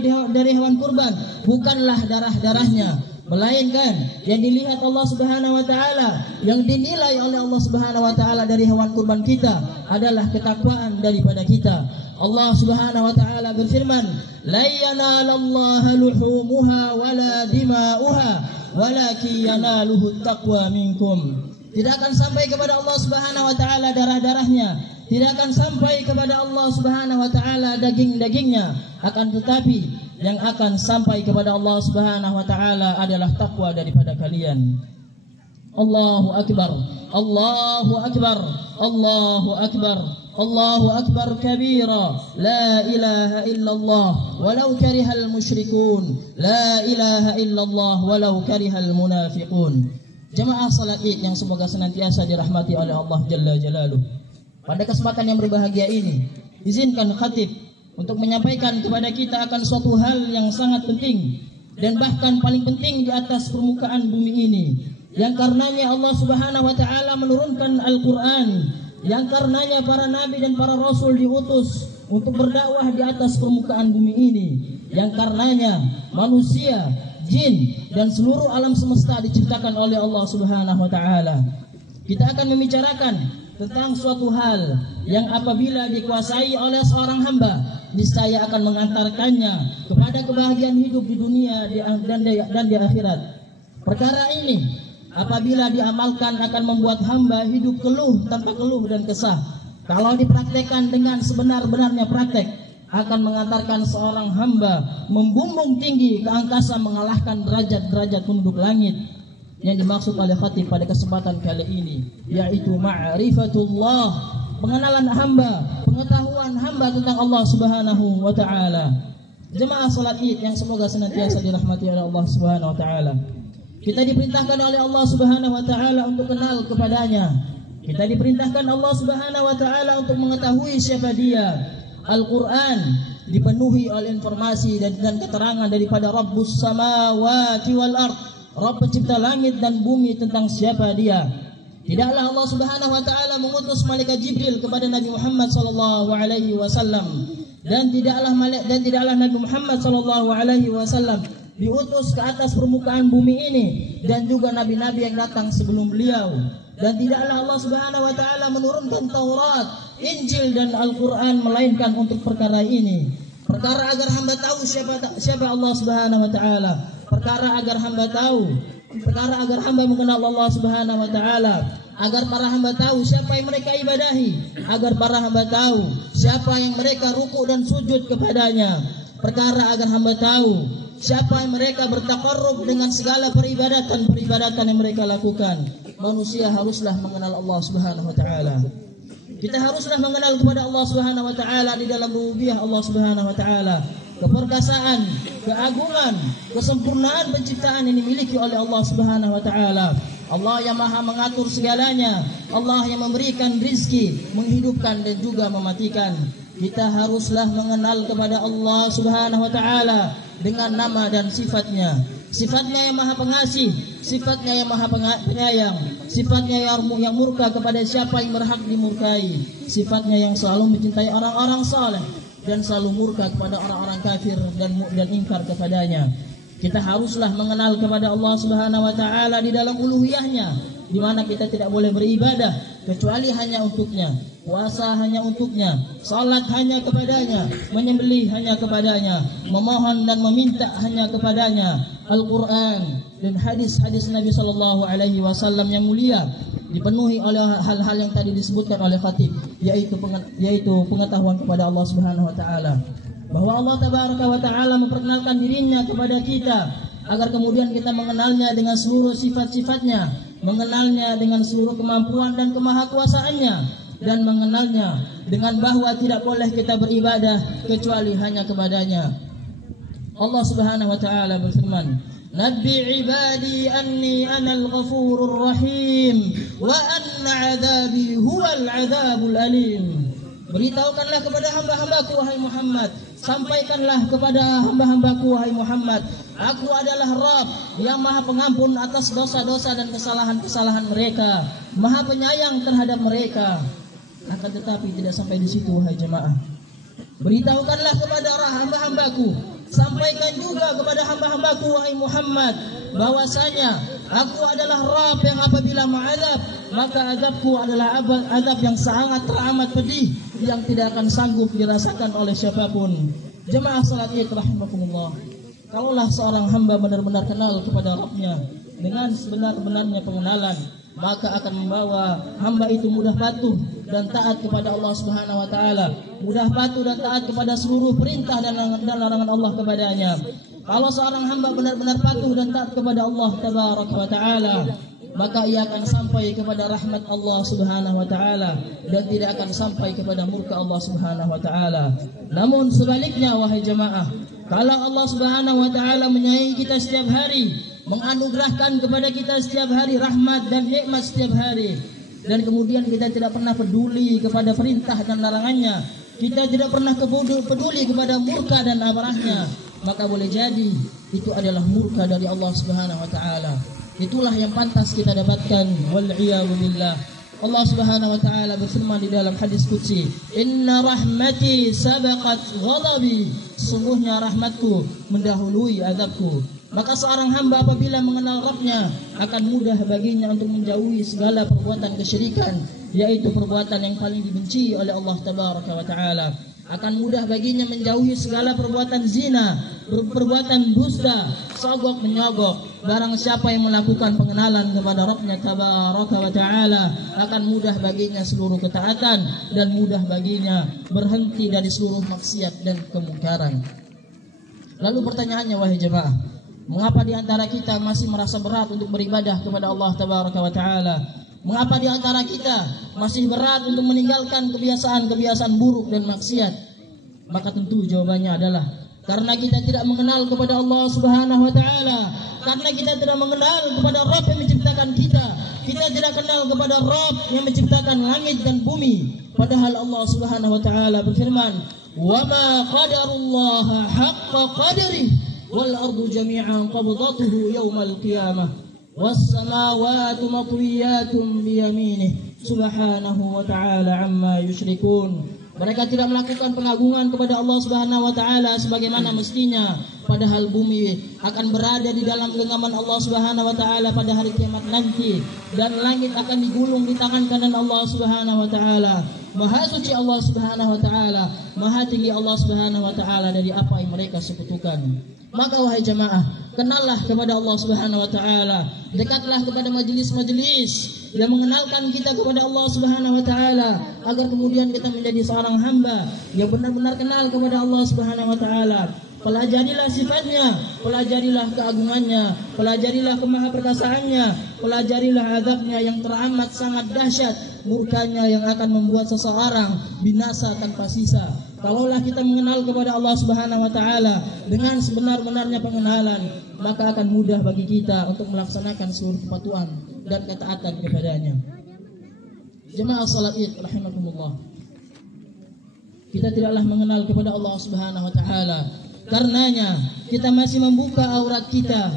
hewan kurban bukanlah darah-darahnya, melainkan yang dilihat Allah Subhanahu wa Ta'ala, yang dinilai oleh Allah Subhanahu wa Ta'ala dari hewan kurban kita adalah ketakwaan daripada kita. Allah Subhanahu wa taala berfirman, "La yanalallaha luhumuha wala dima'uha, walakin yanaluhu taqwa minkum." Tidak akan sampai kepada Allah Subhanahu wa taala darah-darahnya, tidak akan sampai kepada Allah Subhanahu wa taala daging-dagingnya, akan tetapi yang akan sampai kepada Allah Subhanahu wa taala adalah takwa daripada kalian. Allahu akbar, Allahu akbar, Allahu akbar, Allahu akbar kabira, la ilaha illallah walau karihal musyrikun, la ilaha illallah walau karihal munafiqun. Jemaah salat Id yang semoga senantiasa dirahmati oleh Allah Jalla Jalaluh. Pada kesempatan yang berbahagia ini, izinkan khatib untuk menyampaikan kepada kita akan suatu hal yang sangat penting dan bahkan paling penting di atas permukaan bumi ini, yang karenanya Allah Subhanahu wa taala menurunkan Al-Qur'an, yang karenanya para nabi dan para rasul diutus untuk berdakwah di atas permukaan bumi ini, yang karenanya manusia, jin dan seluruh alam semesta diciptakan oleh Allah Subhanahu wa taala. Kita akan membicarakan tentang suatu hal yang apabila dikuasai oleh seorang hamba, niscaya akan mengantarkannya kepada kebahagiaan hidup di dunia dan di akhirat. Perkara ini apabila diamalkan akan membuat hamba hidup keluh tanpa keluh dan kesah. Kalau dipraktekkan dengan sebenar-benarnya praktek, akan mengantarkan seorang hamba membumbung tinggi ke angkasa, mengalahkan derajat-derajat penduduk langit. Yang dimaksud oleh khatib pada kesempatan kali ini yaitu ma'rifatullah, pengenalan hamba, pengetahuan hamba tentang Allah Subhanahu wa taala. Jemaah salat Id yang semoga senantiasa dirahmati oleh Allah Subhanahu wa taala. Kita diperintahkan oleh Allah Subhanahu wa taala untuk kenal kepadanya. Kita diperintahkan Allah Subhanahu wa taala untuk mengetahui siapa Dia. Al-Qur'an dipenuhi oleh informasi dan keterangan daripada Rabbus samawati wal ard, Rabb pencipta langit dan bumi, tentang siapa Dia. Tidaklah Allah Subhanahu wa taala mengutus malaikat Jibril kepada Nabi Muhammad sallallahu alaihi wasallam, dan tidaklah Nabi Muhammad sallallahu alaihi wasallam diutus ke atas permukaan bumi ini, dan juga nabi-nabi yang datang sebelum beliau. Dan tidaklah Allah Subhanahu wa taala menurunkan Taurat, Injil dan Al-Qur'an melainkan untuk perkara ini. Perkara agar hamba tahu siapa Allah Subhanahu wa taala. Perkara agar hamba tahu, perkara agar hamba mengenal Allah Subhanahu wa taala, agar para hamba tahu siapa yang mereka ibadahi, agar para hamba tahu siapa yang mereka ruku dan sujud kepadanya. Perkara agar hamba tahu siapa yang mereka bertaqarrub dengan segala peribadatan yang mereka lakukan. Manusia haruslah mengenal Allah Subhanahu wa taala. Kita haruslah mengenal kepada Allah Subhanahu wa taala di dalam rububiyah Allah Subhanahu wa taala. Keperkasaan, keagungan, kesempurnaan penciptaan yang dimiliki oleh Allah Subhanahu wa taala. Allah yang maha mengatur segalanya, Allah yang memberikan rizki, menghidupkan dan juga mematikan. Kita haruslah mengenal kepada Allah Subhanahu wa taala dengan nama dan sifatnya. Sifatnya yang maha pengasih, sifatnya yang maha penyayang, sifatnya yang murka kepada siapa yang berhak dimurkai, sifatnya yang selalu mencintai orang-orang saleh dan selalu murka kepada orang-orang kafir dan ingkar kepadanya. Kita haruslah mengenal kepada Allah Subhanahu wa taala di dalam uluhiyahnya, di mana kita tidak boleh beribadah kecuali hanya untuknya, puasa hanya untuknya, salat hanya kepadanya, menyembelih hanya kepadanya, memohon dan meminta hanya kepadanya. Al-Qur'an dan hadis-hadis Nabi sallallahu alaihi wasallam yang mulia dipenuhi oleh hal-hal yang tadi disebutkan oleh khatib, yaitu pengetahuan kepada Allah Subhanahu wa taala, bahwa Allah tabaraka wa taala memperkenalkan dirinya kepada kita agar kemudian kita mengenalnya dengan seluruh sifat-sifatnya, mengenalnya dengan seluruh kemampuan dan kemahakuasaannya, dan mengenalnya dengan bahwa tidak boleh kita beribadah kecuali hanya kepadanya. Allah Subhanahu wa taala berfirman, "Nabbi ibadi anni anal ghafurur rahim wa anna 'adzabi huwal 'adzabul alim." Beritahukanlah kepada hamba-hambaku wahai Muhammad, sampaikanlah kepada hamba-hambaku wahai Muhammad, aku adalah Rabb yang maha pengampun atas dosa-dosa dan kesalahan-kesalahan mereka, maha penyayang terhadap mereka. Akan tetapi tidak sampai di situ wahai jemaah. Beritahukanlah kepada hamba-hambaku, sampaikan juga kepada hamba-hambaku wahai Muhammad, bahwasanya Aku adalah Rabb yang apabila mengazab, maka azabku adalah azab yang sangat teramat pedih, yang tidak akan sanggup dirasakan oleh siapapun. Jemaah salat Id rahimakumullah. Kalaulah seorang hamba benar-benar kenal kepada Rabbnya dengan sebenar-benarnya pengenalan, maka akan membawa hamba itu mudah patuh dan taat kepada Allah Subhanahu wa taala, mudah patuh dan taat kepada seluruh perintah dan larangan Allah kepadanya. Kalau seorang hamba benar-benar patuh dan taat kepada Allah Tabaraka wa taala, maka ia akan sampai kepada rahmat Allah Subhanahu wa taala dan tidak akan sampai kepada murka Allah Subhanahu wa taala. Namun sebaliknya wahai jemaah, kalau Allah Subhanahu wa taala menyayangi kita setiap hari, menganugerahkan kepada kita setiap hari rahmat dan nikmat setiap hari, dan kemudian kita tidak pernah peduli kepada perintah dan larangannya, kita tidak pernah peduli kepada murka dan amarahnya, maka boleh jadi itu adalah murka dari Allah Subhanahu wa taala. Itulah yang pantas kita dapatkan, wal iyadu billah. Allah Subhanahu wa taala berfirman di dalam hadis qudsi, "Inna rahmati sabaqat ghadabi." Sungguhnya rahmatku mendahului azabku. Maka seorang hamba apabila mengenal Rabbnya, akan mudah baginya untuk menjauhi segala perbuatan kesyirikan, yaitu perbuatan yang paling dibenci oleh Allah Tabaraka wa taala. Akan mudah baginya menjauhi segala perbuatan zina, perbuatan dusta, sogok menyogok. Barang siapa yang melakukan pengenalan kepada Rabbnya Tabaraka wa taala, akan mudah baginya seluruh ketaatan dan mudah baginya berhenti dari seluruh maksiat dan kemungkaran. Lalu pertanyaannya wahai jemaah, mengapa di antara kita masih merasa berat untuk beribadah kepada Allah Tabaraka wa taala? Mengapa di antara kita masih berat untuk meninggalkan kebiasaan-kebiasaan buruk dan maksiat? Maka tentu jawabannya adalah karena kita tidak mengenal kepada Allah Subhanahu wa taala, karena kita tidak mengenal kepada Rabb yang menciptakan kita. Kita tidak kenal kepada Rabb yang menciptakan langit dan bumi. Padahal Allah Subhanahu wa taala berfirman, "Wa ma qadarullaha haqqa qadrihi wal ardu jami'an qabdatuhu yaumal qiyamah." والسماوات مطويات بيمينه سبحانه وتعالى عما يشركون. Mereka tidak melakukan pengagungan kepada Allah Subhanahu wa taala sebagaimana mestinya, padahal bumi akan berada di dalam genggaman Allah Subhanahu wa taala pada hari kiamat nanti, dan langit akan digulung di tangan kanan Allah Subhanahu wa taala. Maha suci Allah Subhanahu wa taala, maha tinggi Allah Subhanahu wa taala dari apa yang mereka sekutukan. Maka wahai jemaah, kenallah kepada Allah Subhanahu wa taala, dekatlah kepada majelis-majelis yang mengenalkan kita kepada Allah Subhanahu wa taala, agar kemudian kita menjadi seorang hamba yang benar-benar kenal kepada Allah Subhanahu wa taala. Pelajarilah sifatnya, pelajarilah keagungannya, pelajarilah kemahaperkasaannya, pelajarilah azabnya yang teramat sangat dahsyat, murkanya yang akan membuat seseorang binasa tanpa sisa. Kalaulah kita mengenal kepada Allah Subhanahu wa taala dengan sebenar-benarnya pengenalan, maka akan mudah bagi kita untuk melaksanakan seluruh kepatuhan dan ketaatan kepadanya. Jemaah salat Id rahimakumullah. Kita tidaklah mengenal kepada Allah Subhanahu wa taala. Karenanya kita masih membuka aurat kita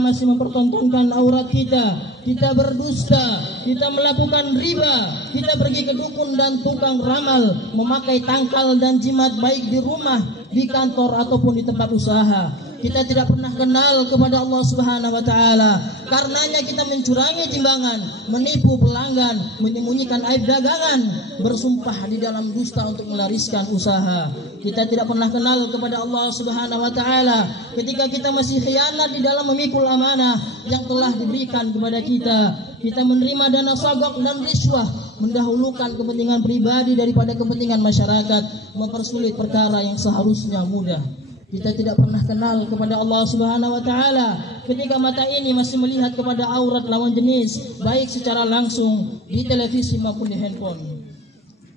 masih mempertontonkan aurat kita berdusta, kita melakukan riba, kita pergi ke dukun dan tukang ramal, memakai tangkal dan jimat baik di rumah, di kantor ataupun di tempat usaha. Kita tidak pernah kenal kepada Allah Subhanahu wa taala. Karenanya kita mencurangi timbangan, menipu pelanggan, menyembunyikan aib dagangan, bersumpah di dalam dusta untuk melariskan usaha. Kita tidak pernah kenal kepada Allah Subhanahu wa taala ketika kita masih khianat di dalam memikul amanah yang telah diberikan kepada kita. Kita menerima dana sogok dan riswah, mendahulukan kepentingan pribadi daripada kepentingan masyarakat, mempersulit perkara yang seharusnya mudah. Kita tidak pernah kenal kepada Allah Subhanahu wa taala ketika mata ini masih melihat kepada aurat lawan jenis, baik secara langsung di televisi maupun di handphone.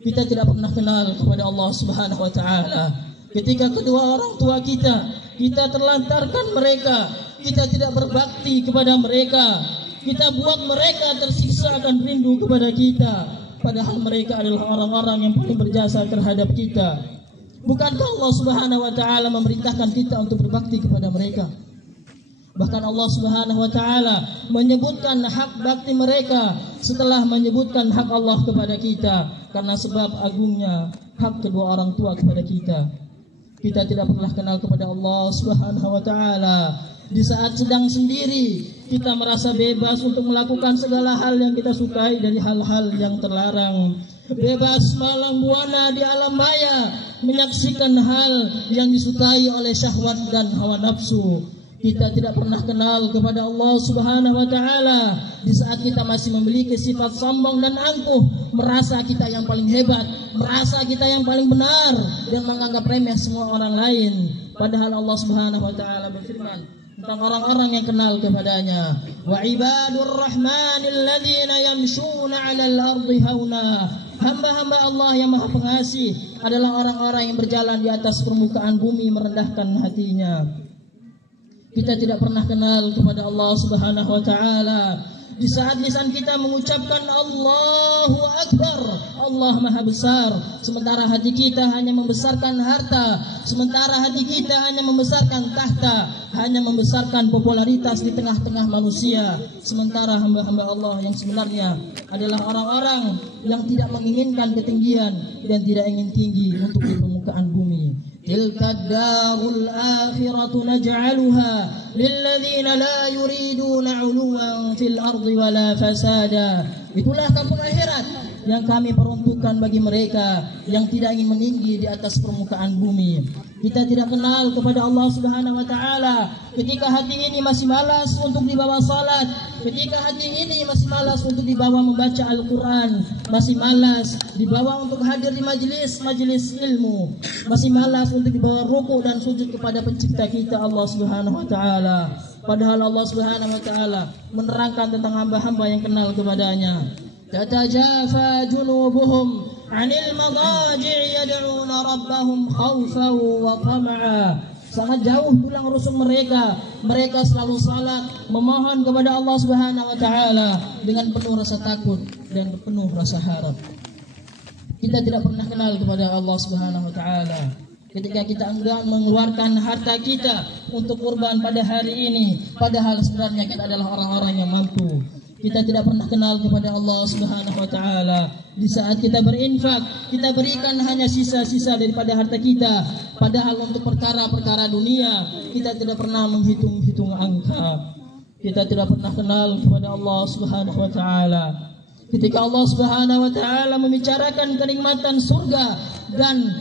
Kita tidak pernah kenal kepada Allah Subhanahu wa taala ketika kedua orang tua kita terlantarkan mereka, kita tidak berbakti kepada mereka, kita buat mereka tersiksa akan rindu kepada kita, padahal mereka adalah orang-orang yang paling berjasa terhadap kita. Bukankah Allah Subhanahu wa taala memerintahkan kita untuk berbakti kepada mereka? Bahkan Allah Subhanahu wa taala menyebutkan hak bakti mereka setelah menyebutkan hak Allah kepada kita, karena sebab agungnya hak kedua orang tua kepada kita. Kita tidak pernah kenal kepada Allah Subhanahu wa taala Di saat sedang sendiri, kita merasa bebas untuk melakukan segala hal yang kita sukai dari hal-hal yang terlarang. Bebas malam buana di alam maya, menyaksikan hal yang disukai oleh syahwat dan hawa nafsu. Kita tidak pernah kenal kepada Allah Subhanahu wa taala di saat kita masih memiliki sifat sombong dan angkuh, merasa kita yang paling hebat, merasa kita yang paling benar dan menganggap remeh semua orang lain. Padahal Allah Subhanahu wa taala berfirman tentang orang-orang yang kenal kepadanya, wa ibadur rahmanil ladzina yamshuna 'alal ardi hauna. Hamba-hamba Allah yang Maha Pengasih adalah orang-orang yang berjalan di atas permukaan bumi merendahkan hatinya. Kita tidak pernah kenal kepada Allah Subhanahu wa taala di saat lisan kita mengucapkan Allahu Akbar, Allah Maha Besar, sementara hati kita hanya membesarkan harta, sementara hati kita hanya membesarkan tahta, hanya membesarkan popularitas di tengah-tengah manusia, sementara hamba-hamba Allah yang sebenarnya adalah orang-orang yang tidak menginginkan ketinggian dan tidak ingin tinggi untuk di permukaan bumi. Tilka darul akhiratu naj'aluha lilladzina la yuriduna 'uluwan fil ardi wala fasada. Itulah kampung akhirat yang kami peruntukkan bagi mereka yang tidak ingin meninggi di atas permukaan bumi. Kita tidak kenal kepada Allah Subhanahu wa taala ketika hati ini masih malas untuk dibawa salat, ketika hati ini masih malas untuk dibawa membaca Al-Qur'an, masih malas dibawa untuk hadir di majelis ilmu, masih malas untuk dibawa ruku dan sujud kepada pencipta kita Allah Subhanahu wa taala. Padahal Allah Subhanahu wa taala menerangkan tentang hamba-hamba yang kenal kepadanya. Tatajafa junubuhum 'anil madaji' yad'una rabbahum khaufan wa tama'a. Sangat jauh tulang rusuk mereka. Mereka selalu salat memohon kepada Allah Subhanahu wa taala dengan penuh rasa takut dan penuh rasa harap. Kita tidak pernah kenal kepada Allah Subhanahu wa taala ketika kita enggan mengeluarkan harta kita untuk kurban pada hari ini, padahal sebenarnya kita adalah orang-orang yang mampu. Kita tidak pernah kenal kepada Allah Subhanahu wa taala di saat kita berinfak, kita berikan hanya sisa-sisa daripada harta kita, padahal untuk perkara-perkara dunia kita tidak pernah menghitung-hitung angka. Kita tidak pernah kenal kepada Allah Subhanahu wa taala ketika Allah Subhanahu wa taala membicarakan kenikmatan surga dan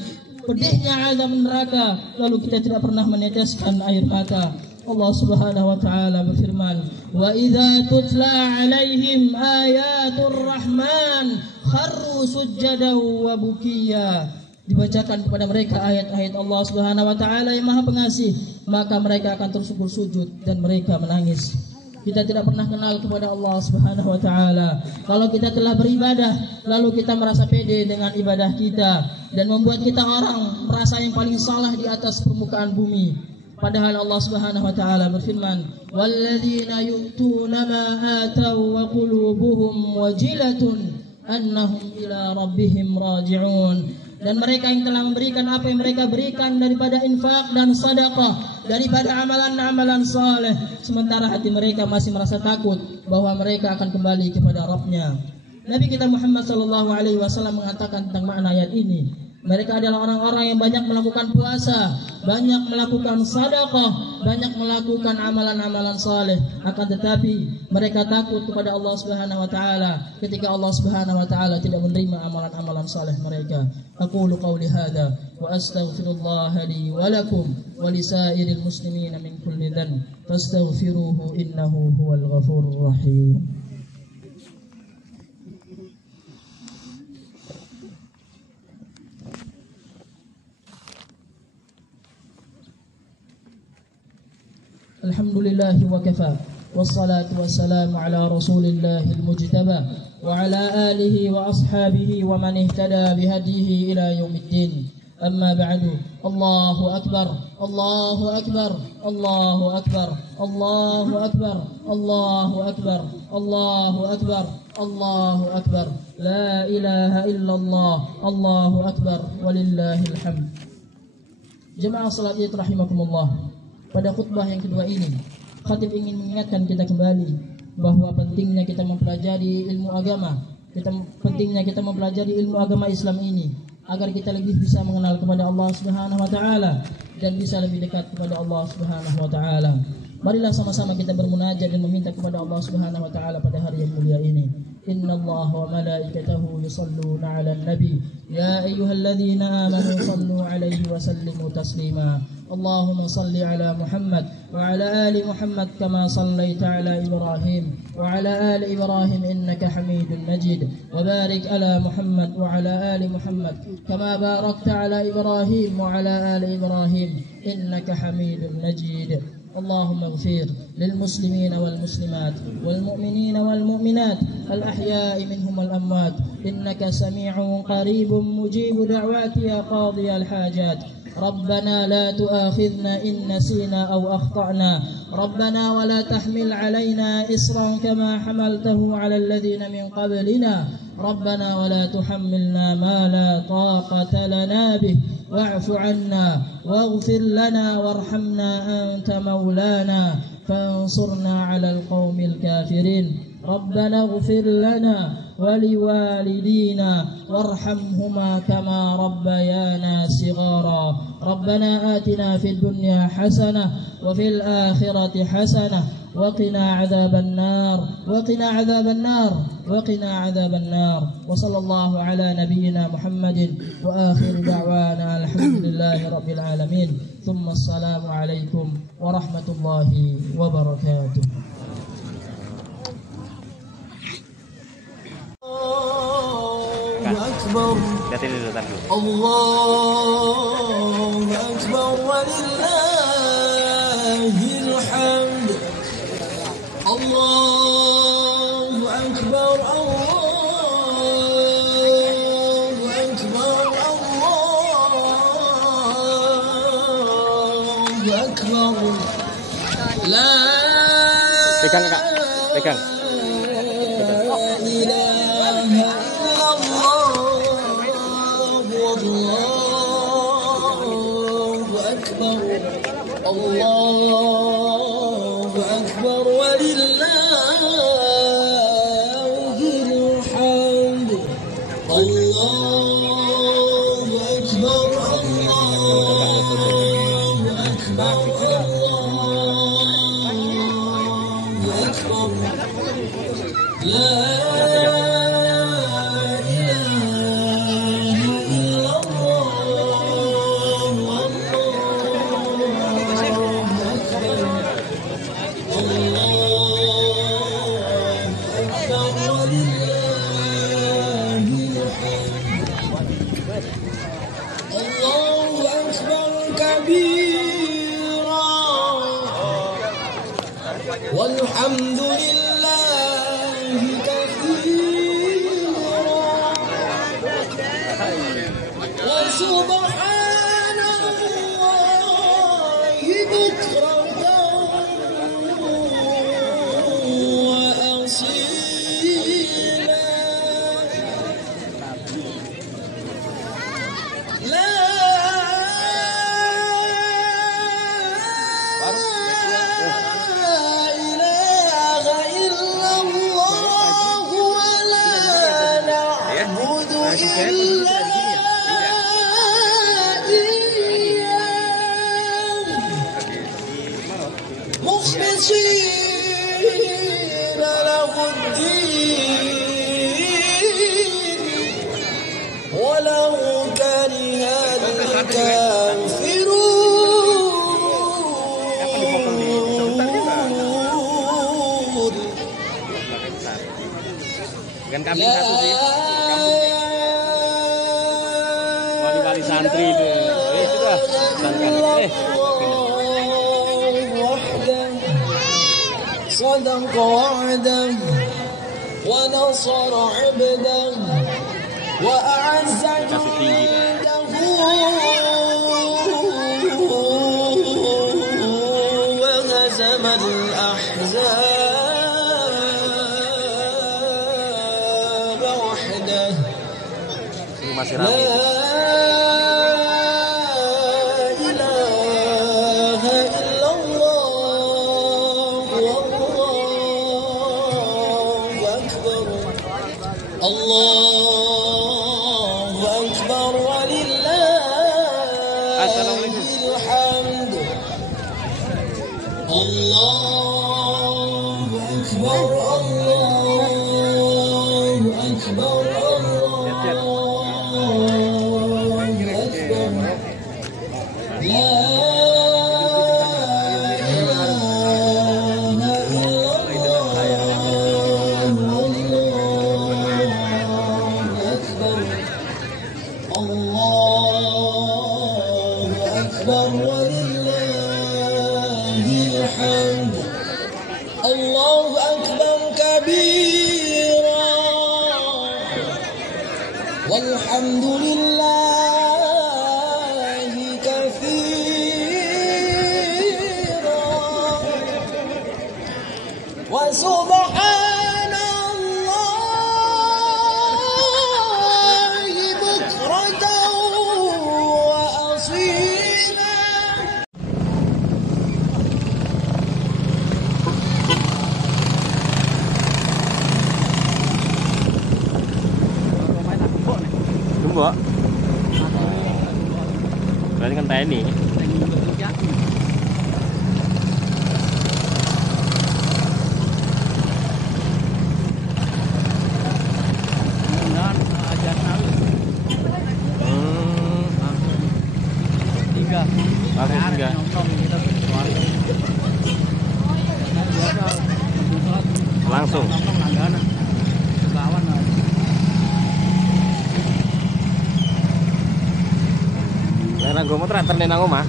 pedihnya azab neraka, lalu kita tidak pernah meneteskan air mata. Allah Subhanahu wa taala berfirman, "Wa idza tutla 'alaihim ayatur rahman kharru sujjadan wa bukiya." Dibacakan kepada mereka ayat-ayat Allah Subhanahu wa taala yang Maha Pengasih, maka mereka akan tersungkur sujud dan mereka menangis. Kita tidak pernah kenal kepada Allah Subhanahu wa taala. Kalau kita telah beribadah, lalu kita merasa pede dengan ibadah kita dan membuat kita orang merasa yang paling salah di atas permukaan bumi. Padahal Allah Subhanahu wa taala berfirman, "Walladzina yu'tuna ma atau wa qulubuhum wajilatun annahum ila rabbihim raji'un." Dan mereka yang telah memberikan apa yang mereka berikan daripada infak dan sedekah, daripada amalan-amalan saleh, sementara hati mereka masih merasa takut bahwa mereka akan kembali kepada Rabb-Nya. Nabi kita Muhammad sallallahu alaihi wasallam mengatakan tentang makna ayat ini. Mereka adalah orang-orang yang banyak melakukan puasa, banyak melakukan sedekah, banyak melakukan amalan-amalan saleh, akan tetapi mereka takut kepada Allah Subhanahu wa taala ketika Allah Subhanahu wa taala tidak menerima amalan-amalan saleh mereka. Aqulu qawli hadza wa astaghfirullah li wa lakum wa lisairil muslimin min kulli dhanb fastaghfiruhu innahu huwal ghafurur rahim. Alhamdulillahi wa kafa wassalatu wassalamu ala rasulillahi al-mujtaba wa ala alihi wa ashabihi wa man ihtada bihadihi ila yaumiddin. Amma ba'du. Allahu akbar, Allahu akbar, Allahu akbar, Allahu akbar, Allahu akbar, Allahu akbar, Allahu akbar. La ilaha illallah, Allahu akbar, walillahil hamd. Jemaah salat Id rahimakumullah. Pada khutbah yang kedua ini, khatib ingin mengingatkan kita kembali bahwa pentingnya kita mempelajari ilmu agama, pentingnya kita mempelajari ilmu agama Islam ini agar kita lebih bisa mengenal kepada Allah Subhanahu wa taala dan bisa lebih dekat kepada Allah Subhanahu wa taala. Marilah sama-sama kita bermunajat dan meminta kepada Allah Subhanahu wa taala pada hari yang mulia ini. Innallaha wa malaikatahu yusholluna 'alan nabi ya ayyuhalladzina amanu shallu 'alaihi wa sallimu taslima. Allahumma shalli 'ala Muhammad wa 'ala ali Muhammad kama shallaita 'ala Ibrahim wa 'ala ali Ibrahim innaka Hamidum Majid. Wa barik 'ala Muhammad wa 'ala ali Muhammad kama barakta 'ala Ibrahim wa 'ala ali Ibrahim innaka Hamidum Majid. اللهم اغفر للمسلمين والمسلمات والمؤمنين والمؤمنات الأحياء منهم والأموات إنك سميع قريب مجيب دعوات يا قاضي الحاجات. ربنا لا تؤاخذنا إن نسينا أو أخطأنا ربنا ولا تحمل علينا إصرا كما حملته على الذين من قبلنا ربنا ولا تحملنا ما لا طاقة لنا به واعف عنا واغفر لنا وارحمنا أنت مولانا فانصرنا على القوم الكافرين. ربنا اغفر لنا ولوالدينا وارحمهما كما ربيانا صغارا. ربنا آتنا في الدنيا حسنة وفي الآخرة حسنة وقنا عذاب النار وقنا عذاب النار وقنا عذاب النار. وصلى الله على نبينا محمد وآخر دعوانا الحمد لله رب العالمين ثم السلام عليكم ورحمة الله وبركاته. أكبر الله أكبر ولله الحمد. الله أكبر الله أكبر الله أكبر. لا Pegang Kak, pegang. الله أكبر ولله الحمد. الله أكبر الله أكبر الله أكبر. لا والحمد لله كثيرا وسبحان الله بكرة وأصيلا. لا مخلصين له الدين ولو كره الكافرون. Dengan kambing satu sih. Wali santri itu. Sudah. صدق وعده ونصر عبده وأعز جنده وهزم الأحزاب وحده. لا إله إلا الله والله أكبر. الله أكبر ولله الحمد. الله والحمد لله كثيرا وسبحان الله بكرة وأصيلا. Gembok. Berarti kan TNI. Langsung. Karena gue motor antar nang omah.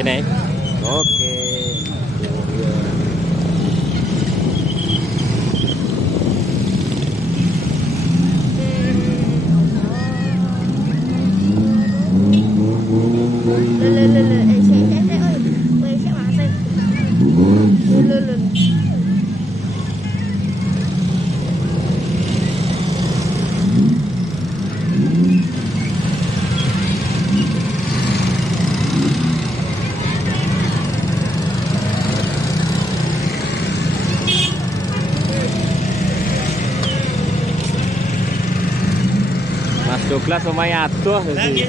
Ini. Oke. Mas Douglas omahe adoh dadi.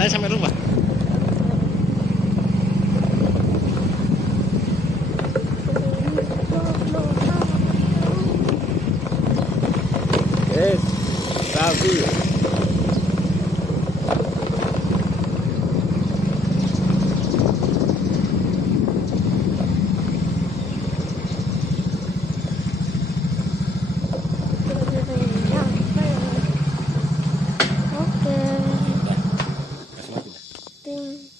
Saya sampai rumah. Yes, Rabi. Oke.